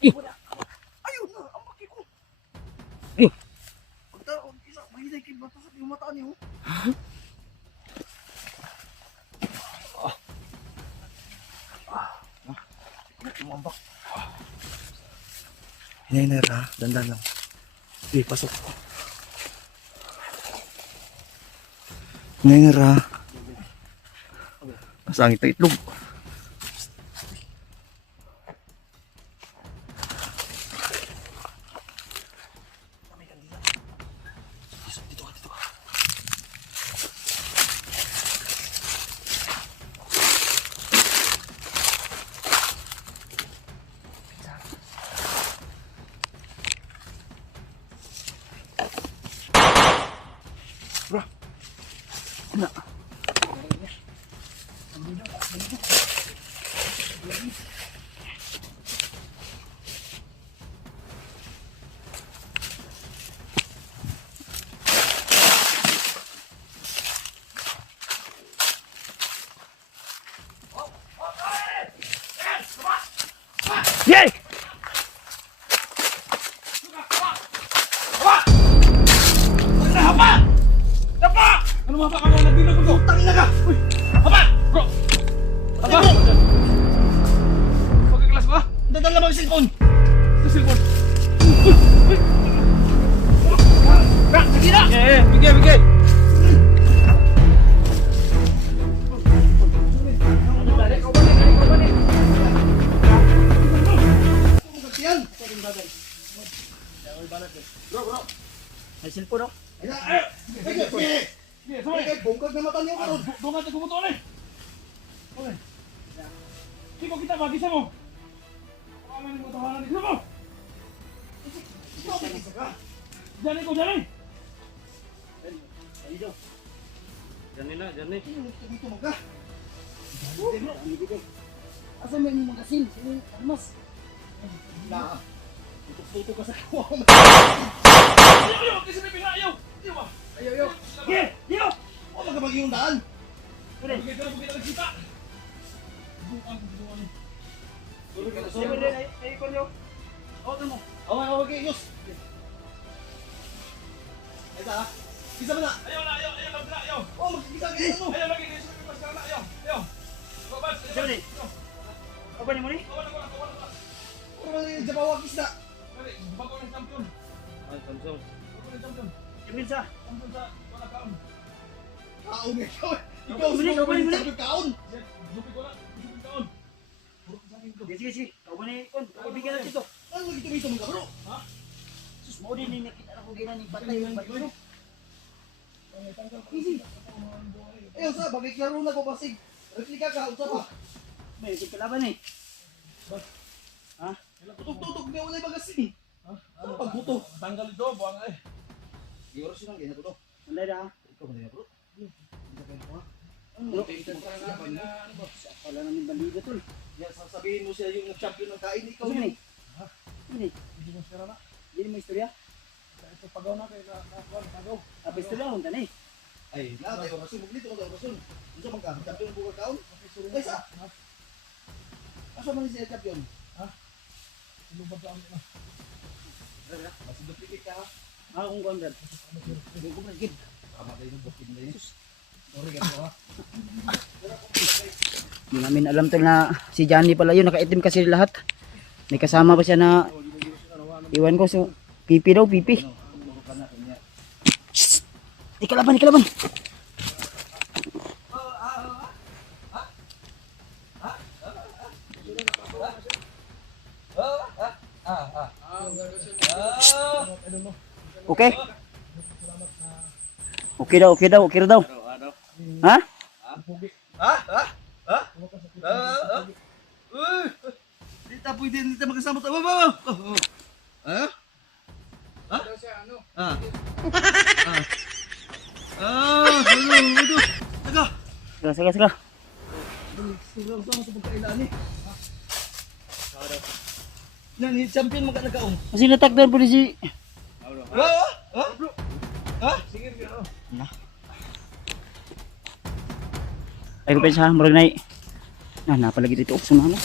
Ayun na, ang baki ko. Pagtaon, isa, mahinay kay bata sa yung mata niyo. Umambak. Hinay ha, dandan lang. Sige, pasok. Hinay ha. Masangit na itlog. Yay! Ano mga baka mga nagbilang ko? Tangina ka! Uy! Haba! Bro! Haba! Pagkaklas ba? Dadala mo yung cellphone. Sa cellphone. Sige na! Bigay, bigay! May cellphone oh. Bongkag na mata niyo karon. Bongkag na kumuto ni. Okay. Siko kita ba gisa mo? Aman mo tawanan ni mo. Jani ko jani. Jani na, jani. Dito mo ka. Asa may mga magasin? Sino mas? Na. Tutok ka sa kawa. Ayaw, kasi may pinaayaw. Ayaw ba? Ayaw. Sige! Dito! O magkabagi yung daan. Pwede. Bigay ka na bukit ang kita. Bukan. Tulog ka na Sige, pwede. Ay, ikon nyo. Okay mo. Okay, Yus. Ay ta. Isa mo na. Ayaw na. Oh, magkita ka mo. Ayaw lagi ni sa pas kana ayaw. Babas. Sige, pwede. Open mo ni? Ora ni Jabawa kisda. Ay, Samsung. Kimin sa? Kaon ikaw. Muli, muli. Kaon. Sige. Kau ni ikon. Kau bigyan natin ito. Ano gito mo ka bro? Sus, mo din ni nakita na ko gina ni batay yung batay. Easy. Ayaw sa bagay klaro na ko pasig. Replika ka unsa pa? May kalaban eh. Tutok niya wala magasin. Ano pagbuto? Tanggal ito, buang ay. Gioro sinang gina to. Wala na. Ikaw ba niya bro? Bro, wala namin bandido tol. Ya sasabihin mo siya yung champion ng kain ikaw Sige ni. yun. Ini. Hindi mo sira na. Hindi mo istorya. Ito pagaw na kayo na pagaw. Apa istorya hunta ni. Ay, na tayo rasul muglit ko tayo rasul. Unsa man ka champion ng buka kaon? Ay sa. Asa man siya champion? Lubag ka ang ina. Masih duplicate ka ha? Akong kuan brad. Hindi ko magigid. Tama tayo ng bukin na yun. Sorry ka po ha. Hindi namin alam tol na si Johnny pala yun. Nakaitim kasi lahat. May kasama pa siya na iwan ko. So, pipi daw, pipi. Di kalaban. Okay? Okay daw. Ha? Dito pwede dito magkasama tayo. Ha? Taga. Sige. Sulang sa pagkailan ni. Nang champion mo ka nagkaon. Kasi natakdan po si... Ay, ko pensa, murag na napalagi dito. Sumama.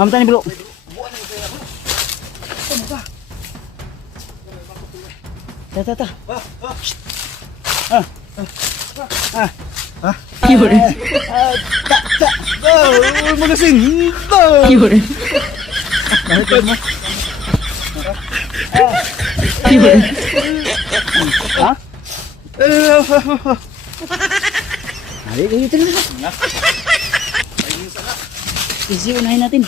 Mamta ni bro. Ta. Yun. Magasin. Yun. Yun. Ha? Dito na. Easy, unahin natin.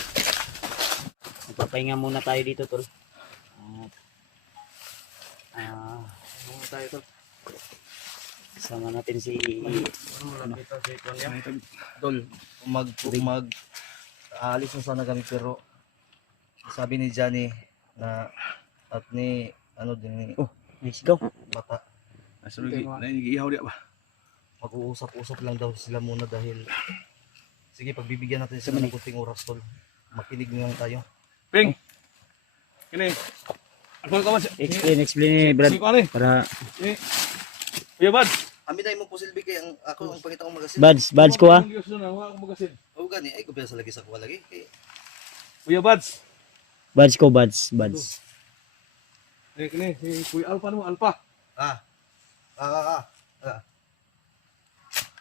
Magpapahinga muna tayo dito, tol. Sama natin si Ano mo lang kita sa ikon niya? Tol, kung aalis na sana kami pero sabi ni Johnny na at ni ano din ni let's go. bata Asa nag-iihaw di ba? mag-uusap-usap lang daw sila muna dahil sige pagbibigyan natin sila ng kunting oras tol. Makinig lang tayo. Ping. Kini. Ako ka man. Explain ni Brad Siko ani. para Kuya Bad. Ami dai mo posilbi kay ang ako ang pangita kong magasin. Bads ko ah. Wa ko magasin. O gani ay kumpiyansa lagi sa kuha lagi kay Kuya Bads. Bads ko, Bads. Kini si Kuya Alpha mo Alpha. ah.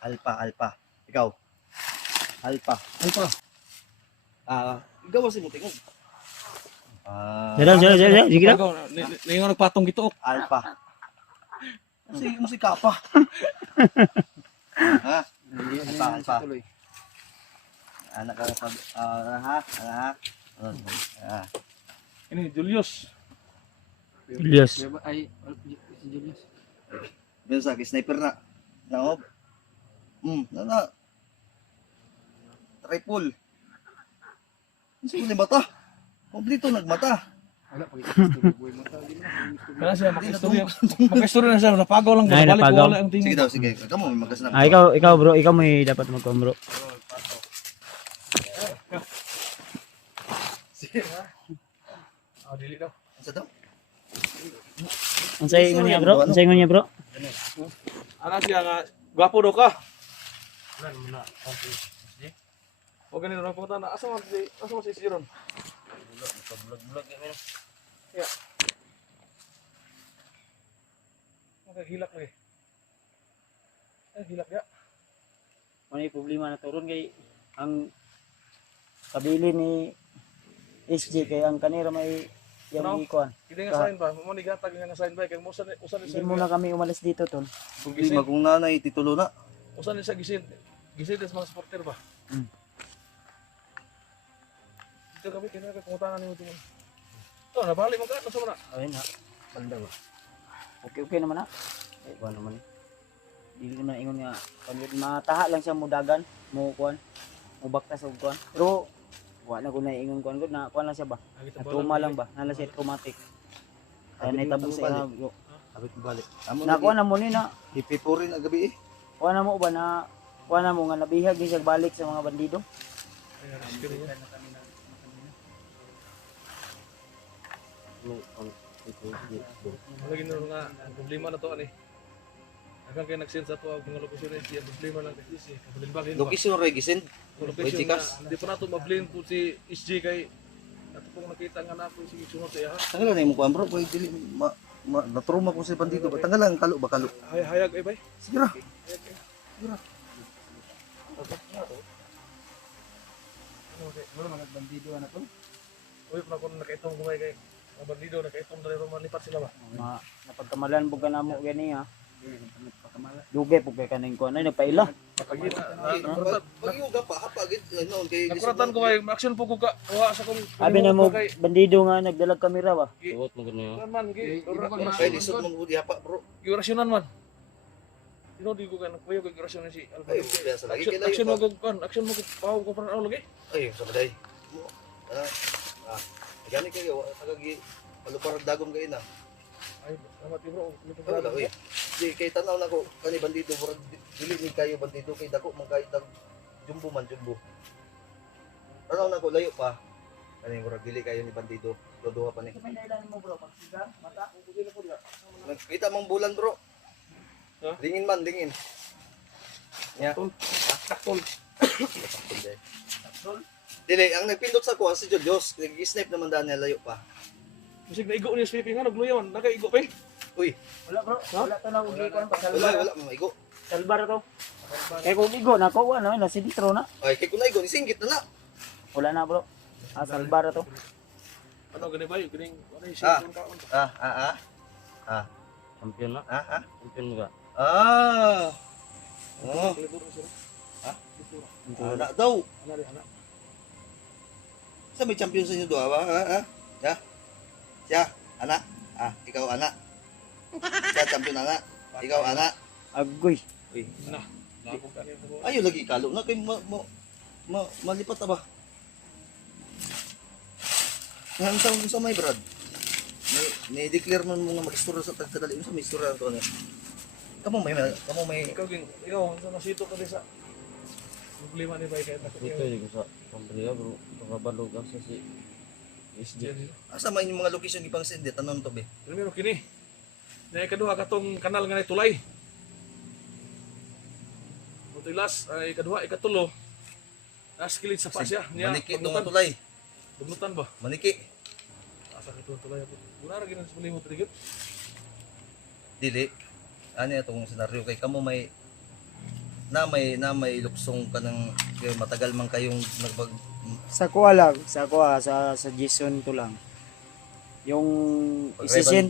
Alpa. Ikaw. Alpa. Alpha. Ikaw kasi mo tingog. Jalan. Sige na. Ningon nagpatong gito. Alpa. Kasi mo si Kapa. Alpa. Anak ka pag Ini Julius. Julius. Ay, si Julius. Bensa kay sniper na. Naob. Na. Triple. Kasi ni mata. Kompleto nagmata. Kana siya makistorya na siya napagaw lang Ay, balik napagaw. wala ang Sige tingin. daw, sige. Kamu may magasin na. Ikaw bro, ikaw may dapat magkuhan bro. Dili daw. Sa daw? Ang sa ingon niya bro? Ana siya nga gwapo do ka. Lan mo na. O ganito na punta na asa mo si Siron. Vlog ya. Ya. Okay, hilak lagi. Hilak ya. Ano yung problema na turon kay ang kabili ni SJ kay ang kanira may Ano? yung ikuan. Hindi nga sign ba? Mo ni gatag nga sign ba kay mo usan Hindi sign. muna kami umalis dito tol. Kung Hindi gisin, magkong nanay titulo na. usan sa gisin. Gisin des mga supporter ba? Dito kami kinaka kungutangan ni mo tumon. To, nabalik mo ka nasa mo na. Ayun na. Banda ba? Okay naman na. Eh, kuan naman. Dili naman ingon nga mataha lang siya mudagan, mo kuan. Mo baktas og kuan. Pero wala ko na ingon kuan gud na kuan lang siya ba? Natuma lang ba? Nala siya traumatic. Kaya naitabo sa ina bro. Abit mo balik. Amo Na kuan na mo ni na ipipurin ang gabi eh. kuan na mo ba na kuan na mo nga nabihag din siya balik sa mga bandido. Lagi na nga ang problema na to ani. Agang kay nagsin sa to ang mga lokasyon siya problema lang kasi si kabalinbagin ba. Location ray gisin. Location Wait, na Gcash. hindi pa nato mablame po si SG kay ato pong nakita nga na po si sunod sa iya. Tanggalan na mo kuan bro, kay dili natruma ko si bandido ba. Tanggalan kalo ba kalo. Hayag ay bay. Sige ra. Wala man bandido na to. Uy, pa ko nakaitong kumay kay mga bandido nakaitong dali ro lipat sila ba. Napagkamalan po ka na mo gani ha. Dugay po kay kaning kuan ay nagpaila. Pagita Pag yung gapa hapa gid noon kay nakuratan ko kay action po ko ka wa sa kong Abi na mo bandido nga nagdalag kamera ba. Suot mo gano'n. man gi kay lisod mong hudi hapa bro. orasyonan man. Dino di ko kan kuya kay orasyon si Alfa. Ay, biasa lagi kay Action mo layo. ko kan, action mo ko pahaw ko para lagi. Ay, sa baday. Gani kayo tagagi paluparag dagom kay na. Ay, salamat bro. Ay, wala oy. Di kay tanaw na ko kani bandido murag dili ni kayo bandido kay dako man kay dag jumbo man jumbo. Tanaw na ko layo pa. Kani murag dili kayo ni bandido. Lodoha pa ni. Nakita mong bulan bro. Ha? Dingin man, dingin. Ya. Takton. Dili, ang nagpindot sa kuha si Julius. Nag-snipe naman daan niya layo pa. Musik na igo ni sweeping nga nagluya man. Nakaigo pa eh. Uy, Wala bro, wala to na ugi kuan pa wala, maigo. Salbar to. Kay kung igo na ko ano na si Ditro na. Ay, kay kunay go, nisinggit na na. Wala na bro. Salbar to. Ano gani ba? Ganing ano yung cellphone ka? Champion na. Champion mo ka. Oh. Libur na sila. Anak daw. Ana rin, ana. Sa may champion sa inyo doon, ha? Ya? Siya, anak. Ikaw anak. Siya, champion anak. Ikaw anak. Agoy. Uy, Na. Lako ka niya ko. ayo lagi kalo na kay malipat ta ba? Ngayon sa may Brad. May declare man mo nga mag-istorya sa tagkadali sa may istorya to ano. Kamo may Ikaw, sa nasito ka din sa problema ni Bay kahit Ito nakakita. yung sa pambriya bro. Pakabalog ang sa si SG. asa may mga location ipang send tanon to be. Primero kini. Na ikaduha katong kanal nga ni tulay. Mutilas ay ikaduha ikatulo. Naskilid sa pa siya. Niya Maniki tong pagnutan. tulay. Pagnutan ba? Maniki. Asa kito tulay ako. Wala ra ginan sa palimot rigid. Dili. Ano itong senaryo kay kamo may luksong ka ng kay matagal man kayong nagbag Sa kuha lang, sa kuha, sa Jason to lang. Yung isisend,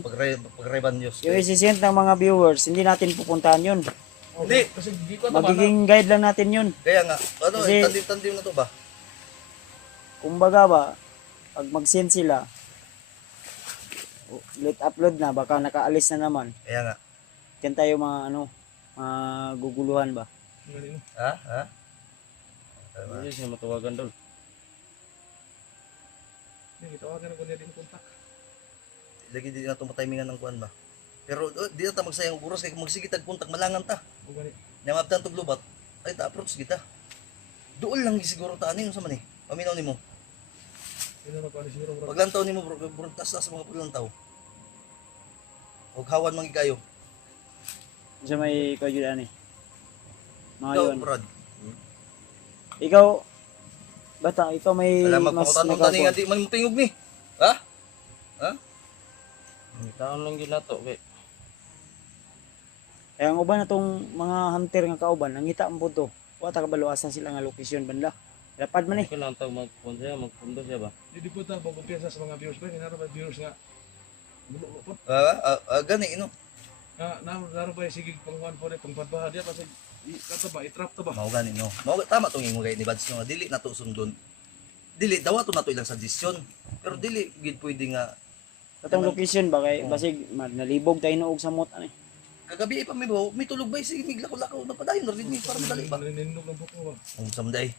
pagreban news. yung isisend ng mga viewers, hindi natin pupuntahan yun. Hindi. Kasi di ko tama. Magiging guide lang natin yun. Kaya nga, ano, Kasi- tandim-tandim na to ba? Kumbaga ba, pag mag-send sila, let upload na, baka nakaalis na naman. Kaya nga. Diyan tayo mga guguluhan ba? Ha? Hindi siya matawagan doon. Ni tawagan ko niya din kontak. Lagi di na itong timingan ng kuan ba? Pero di na ta magsayang oras kay kung magsige tag kontak malangan ta. O gani. Nyamabtan tog lubat. Ay ta approach kita. Dool lang siguro ta ani sa man eh. Paminaw nimo. Ino na ko ani siguro bro. Paglantaw nimo bro, tas sa mga paglantaw. Og hawan man kayo. Sa may kajudan eh. Mga Ikaw, yun. Brad. Ikaw, bata, ikaw may Alam mas magpakutanong tani nga nagkakon. di man mo tingog ni. Ha? Taon lang gilato kay Kaya ang uban na tong mga hunter nga kauban, nangita ang puto. Wata kabaluasan sila nga location banda. Lapad man eh. kailangan tawag magpundo siya ba? Di po ta pagkumpiyansa sa mga viewers ba? Naro ba viewers nga? Bulo po. Gani ino. Naro ba sige pangwan po ni pangpadbaha dia kasi kato ba itrap to ba? Mao gani no. Mao tama tong ingon kay ni Bads nga dili na to sundon. Dili dawa to na to ilang suggestion. Pero dili gid pwede nga Katong location ba kay Oo. basig nalibog tayo noog sa mot ano eh. kagabi pa may tulog ba sige miglako-lako na padayon na rin ni para madali ba. Naninog ng buko ba? Ang samday.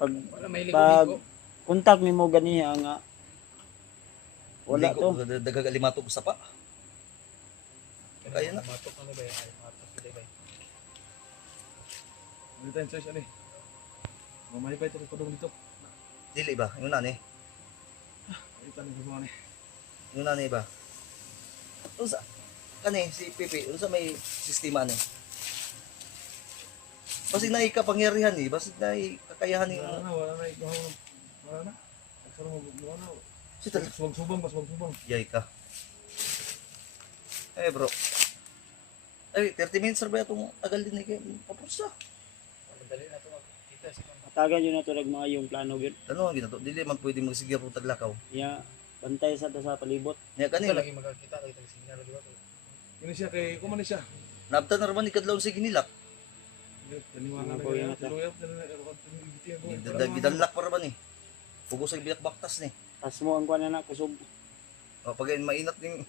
Wala may Pag ligo-ligo. kontak nimo ganiya nga wala Hindi to. ko dagagalimato ko sa pa. Kaya na. Matok ano ba yan? Ay, matok kita ba? Ano tayo choice ani? Mamay ba ito padung dito? Dili ba? Yun na ni. Ito ni mga ni. Yun na ni ba? Unsa? Kani si Pipi, unsa may sistema ni? Basig na ikapangyarihan ni, basig na kakayahan ni. Wala na ikaw. Wala na. Agsara mo wala na. Si tal Subang subang pas subang. yay ka. Eh bro. Ay, 30 minutes ba itong tagal din ni kay papusa. Madali na to makita si Atagan yun na to mga yung plano gyud. Ano ang ginato? Dili man pwede magsigya po taglakaw. Ya bantay sa ta sa palibot. Nya kani lagi makakita lagi tag signal di ba? Ini siya kay kuman siya. nabtan na raman ni kadlaw si ginilak. Taniwala Ano na po yun kaya. ata? Luyap Gidanlak pa raman ni. Pugos ay biyak baktas ni. Tas mo ang kuan na kusog. O pag mainat ning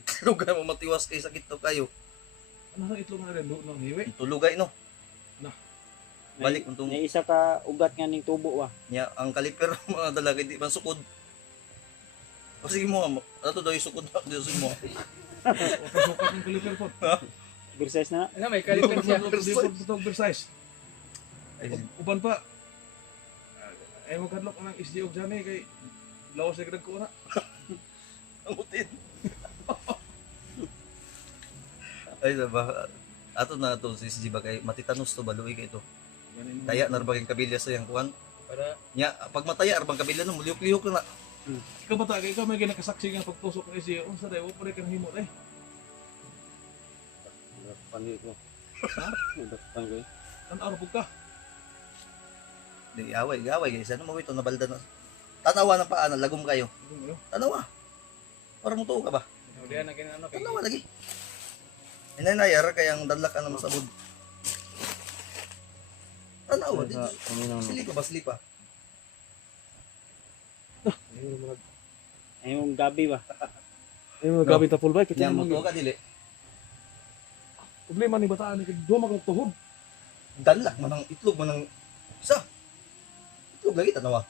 itulugan mo matiwas kay sakit to kayo. Ano na itlog na rin no hiwi. Tulugay no. Balik untong May isa ka ugat nga ning tubo ba. nya ang kaliper mga dalaga di man sukod. Kasi mo ato daw yung sukod dito sa mo. Pasukat ng kaliper po. Exercise na. Ano may kaliper siya. Di po butog precise. Ay, Uban pa. Ay mo kadlok ng SG og jani kay lawas sa gadag ko na. ang utin. Ay ba ato na to si ba kay matitanos to baluy kay ito. Taya na ba kay kabilya sa yang kuan? Para Nya pag mataya arbang kabilya no muliyok-liyok na. ikaw bata kay ikaw may ginakasaksi nga pagtusok ng SG. Unsa day wa pa rin kan himo eh. Pandi ko. Ha? Dakpan ko. Tan-aw pug ka. Di away guys. Ano mo ito nabalda na. Tanawa ng paa na lagom kayo. Tanawa. Para mo tuo ka ba? Diyan na kinano kay. Tanawa lagi. Inanayar kayang dalak ka naman sa bud. Tanawa di. Paminaw no. Silipa ba silipa? Ay yung gabi ba. Ay mo gabi ta full bike Nya mo tuo ka dili. Problema ni bataan ni kay duha mag tuhod. Dalak man ang itlog man ang isa. Itlog lagi tanawa.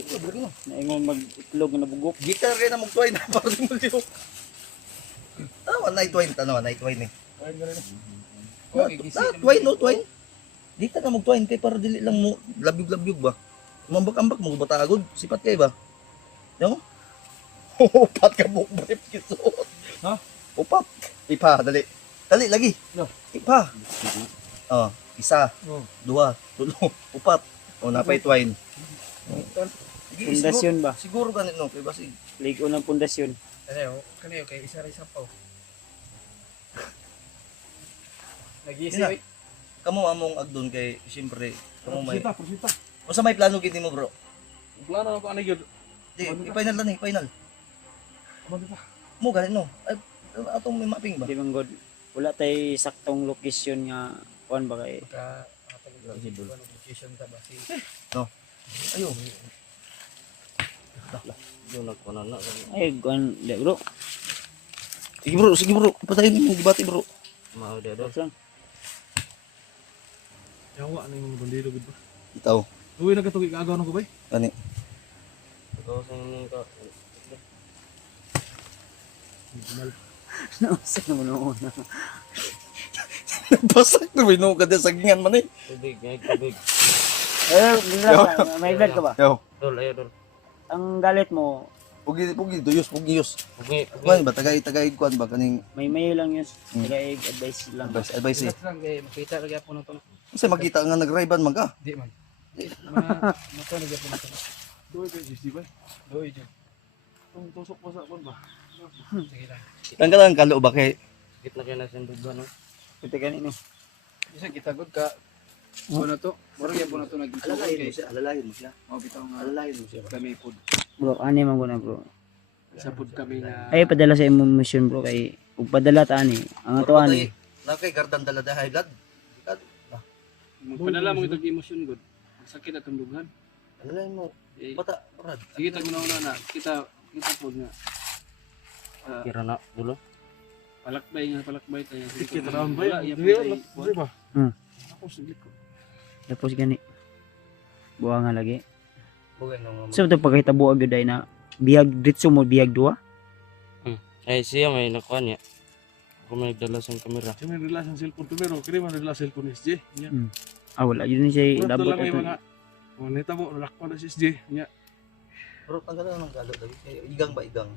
Itlog lagi no. Naingon mag-itlog na bugok. Gitar kay na magtuay na para di mo liyo. Tanawa na itwain, tanawa na itwain eh. Ay gani. Twain no, twain. Di ta na magtuain kay para dili lang mo labyog-labyog ba. Mambak-ambak mo batagod, sipat kay ba? Yo. Upat ka mo brief kisot. Ha? Upat. Ipa, dali. Dali lagi. No. Ipa. Oh, isa, Oh. dua, tulo, upat. O napay twain. Sige, Pundasyon ba? Siguro ganit no, kay basig. Ligo ng pundasyon. Kaniyo kay isa-isa pa. Ina, kamo among agdon kay siyempre kamo may. Prosita. Unsa may plano gid nimo bro? Plano na pa ani gyud. Di, i-final na ni, final. Amanda pa. Mo ganit no. Ay, atong may mapping ba? Di man god. Wala tay saktong location nga kuan ba kay Ka location ta ba si Ayo. Yung nagkunan na. ay kuan di bro. Sige bro. Patayin mo debate bro. Mao dia do. yawa ni mga bandido gud ba. Itaw. Uwi na katong igagaw na ko bay. Ani. Ikaw sa ini ka. Nausa na mo noon. Basak na bino ka sa gingan man eh. Tubig, tubig. May blood ka ba? Yo. Dol, ayo dol. Ang galit mo, Pugi duyos. Pugi, Kuan ba tagay kuan ba kaning may mayo lang yun. Tagay advice lang. advice eh. Lang kay makita lagi ako na to. Kasi makita nga nag-riban man ka. Di man. Mato na gyapon na to. Doy kay GC bay. Doy jud. Tung tusok pa sa kon ba. Sige lang. Tanggalan kalo ba kay Gitna kayo na sindugan, no? Ito ganito. Isa kitagod ka. Ano to? Murag gyapon na to nagisuot kay. alalahin mo siya. Mao bitaw nga Alalahin mo siya. kami pud. Bro, ani man ko na bro. Sa pud kami na Ay padala sa imong mission bro kay ug padala ta ani. Ang ato ani. Na kay gardan dala high blood. magpadala mo itong emosyon gud. Sakit atong dughan. Alalahin mo. Eh, Bata, brad. sige tag una na kita pud nga. Kira na, dulo. Palakbay tayo. Kita raon ba? Di ba? Ako sige ko. Tapos gani. Buwa nga lagi. Bugay nung So ito pagkita buwa gyud ay na bihag ditso mo bihag duwa. Ay, siya may nakuha niya. Ako may nagdala sa kamera. Siya may relasyon cellphone to pero kini man relasyon cellphone ni SJ. Nya. Ah wala yun siya Puro labot lang may ato. mga nita mo lakwa na si SJ. Nya. Bro, tanggalan ng galo lagi. Igang ba igang?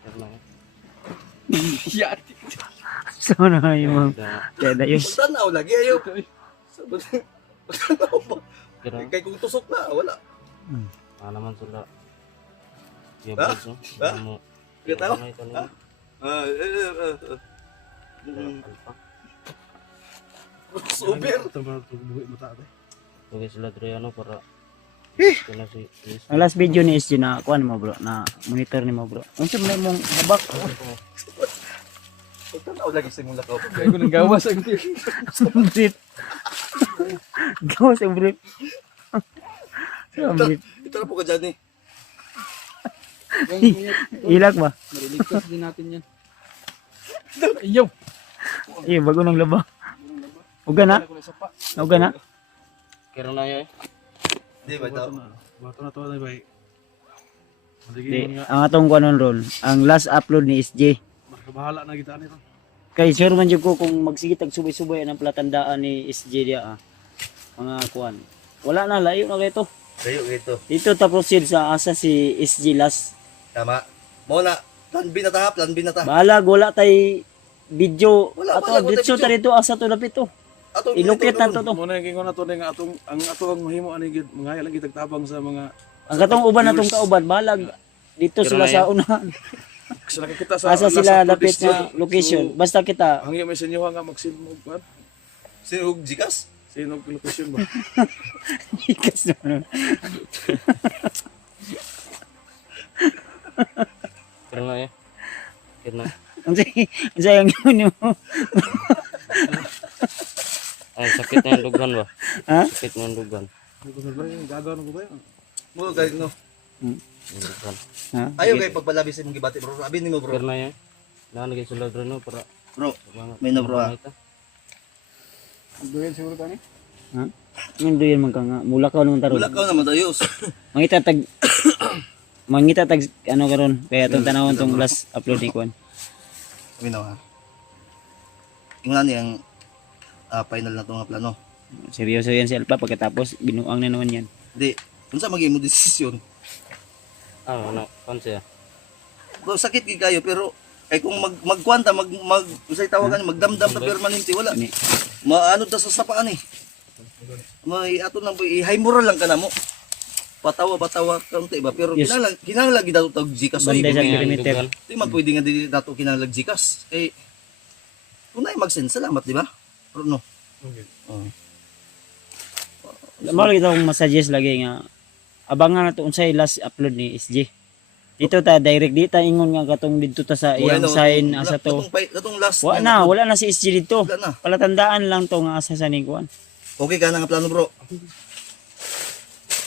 Kira na. Yati. So na yung kaya dayos. Tanaw lagi ayo. Tanaw ba? Kira na. Kay kung tusok na, wala. Naman sila. Yung Ha? bugs, no? Ha? Mo. Kaya tao? May kanina. Super. Ito ba ito buhi mata ate. Bugay sila Adriano para kina si Chris. Ang last video ni SG na kuan mo bro na monitor ni mo bro. Unsa man mong habak? Tanaw lagi sa imong lakaw. Kaya ko nang gawas ang Brief. Gawas ang brief. Brief. Ito na po ka dyan eh. Ilak ba? Mariligtas din natin yan. Iyo. Eh bago nang laba. Uga na? Uga na? Kira na yun eh. Di ba ito? Bato na to na ba? Di, ang atong kuanon ron, ang last upload ni SJ. Bahala na kita nito. Kay sure man jud ko kung magsige tag subay-subay ang palatandaan ni SJ dia mga kuan. Wala na layo na kay to. Layo ito. Dito ta proceed sa asa si SJ last. Tama. Muna. Plan B na ta, plan B na ta. Bahala wala tay video. Wala, Ato wala ditso ta video. dito asa to lapit to. Atong Ilukit na to to. Muna yung kingon na to nga atong ang atong mahimo ani gid mga lang gitag tabang sa mga Ang katong uban natong kauban balag dito sila sa unahan. sa nakikita sa Asa last sila upload lapit is na location. Basta kita Hangyo may senyo nga magsil mo kan. Sino Jikas? Sino ang location ba? ikas naman. Kira na yun. Kira na. Unsay ang yun mo? Ay, sakit na yung dugan ba? Ha? Sakit na yung dugan. Gagawa ko ba yun? Mo guys no. Yung dugan. Ha? Ayaw kay pagpalabis imong gibati bro. Abi nimo bro. Kira na yun. Nalagay sa ladro no para Bro, bangat. may na bro ah. Doon siguro ka ni. Ha? Nando yan man ka nga. Mulakaw naman taron. Wala ka naman tayo. Mangita tag mangita tag ano karon kaya tong tanawon tong last upload ni Kwan. Sabi na ha. Ingnan niyang final na ito nga plano. Seryoso yan si Alpha pagkatapos binuang na naman yan. Hindi, kung sa maging mo desisyon. Ano, konse. Bro, sakit gid kayo pero ay kung magkwanta usay tawagan magdamdam ta permanente wala. Ani. Maano ta sa sapaan eh. May ato nang i-high moral lang ka na mo. Patawa kaunti ba pero Yes. kinahanglan gid dato tag Gcash Banday sa oy. perimeter. Di man pwede nga di dato kinahanglan Gcash. Eh kung na mag-send salamat di ba? Pero no. Okay. Oh. Mao lagi akong masuggest lagi nga abangan nato unsay last upload ni SG. Dito ta direct di ta ingon nga katong didto ta sa iyang sign asa to. Katong last. Wala na si SG dito. Wala na. Palatandaan lang to nga asa sa ning Kwan. Okay ka na nga plano bro.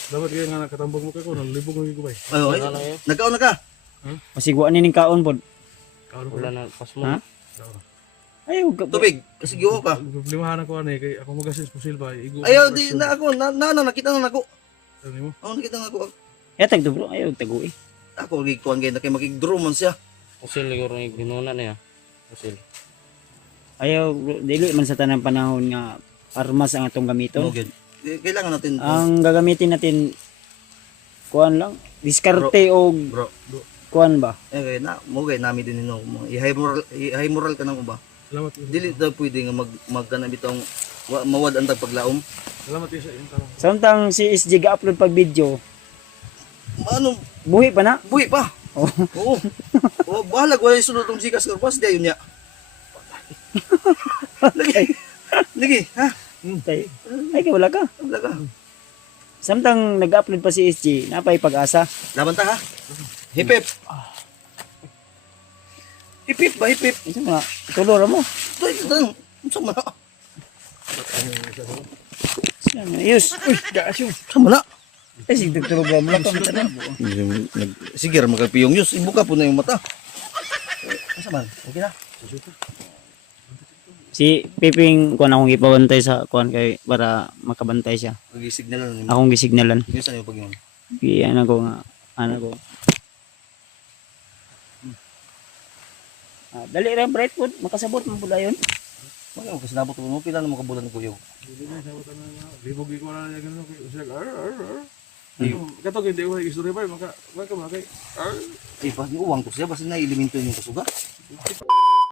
Dapat kaya nga nakatambag mo kayo, nalibog ng gigubay. Ayo, Wala na yun. nagkaon na ka. Masiguan ni ning kaon pod. Kaano ko Wala na pas mo. Ha? Ayaw ka. Tubig, kasi giho ka. Problemahan ako ani kay ako magasis pusil ba igo. Ayaw di na ako nakita na nako. Ano mo? Oh, nakita na ako. Etag to bro, ayaw tagui. Ako gikuan gay na kay makig-draw man siya. Usil liguro ni ginuna niya. Usil. Ayaw bro, dili man sa tanang panahon nga armas ang atong gamiton. Okay. Kailangan natin Ang gagamitin natin kuan lang, diskarte o bro. kuan ba? Eh na mo gay nami din nino. I-high moral ka na mo ba? Salamat. Dili daw pwede nga magkana bitong mawad ang paglaom. Salamat isa yung tanong. Samtang si SG ga-upload pag video, Ano, buhi pa na. buhi pa. Oh. Oo. Oh, bahala wala isulod tong Gcash ko pas dayon niya. Lagi. Lagi, ha? Tay, ay kay wala ka. Wala ka. Samtang nag-upload pa si SG, napay pag-asa. Laban ta ha. Hipip. Hipip ba hipip? Isa nga, tulo ra mo. Ito. Unsa man na? Yus. Uy, gaasyo. Unsa man na? Ay sig tulog mo lang kami tanan. Sige, magkapiyong yus. Ibuka po na yung mata. Asa man? Okay na. Si Piping kuan akong ipabantay sa kuan kay para makabantay siya. Pag-signalan ni mo. Akong gisignalan. Yus ano yung pag yun? Ano ko nga, ano ko. Dali ra bright food, makasabot mo pula yun. Mga kasi nabot mo pila na makabulan ko yung. Libog ko na niya ganun kay usil. Kato kay di ko istorya ba maka kay. Eh, pas ni uwang to siya basta na elemento yung kasuga.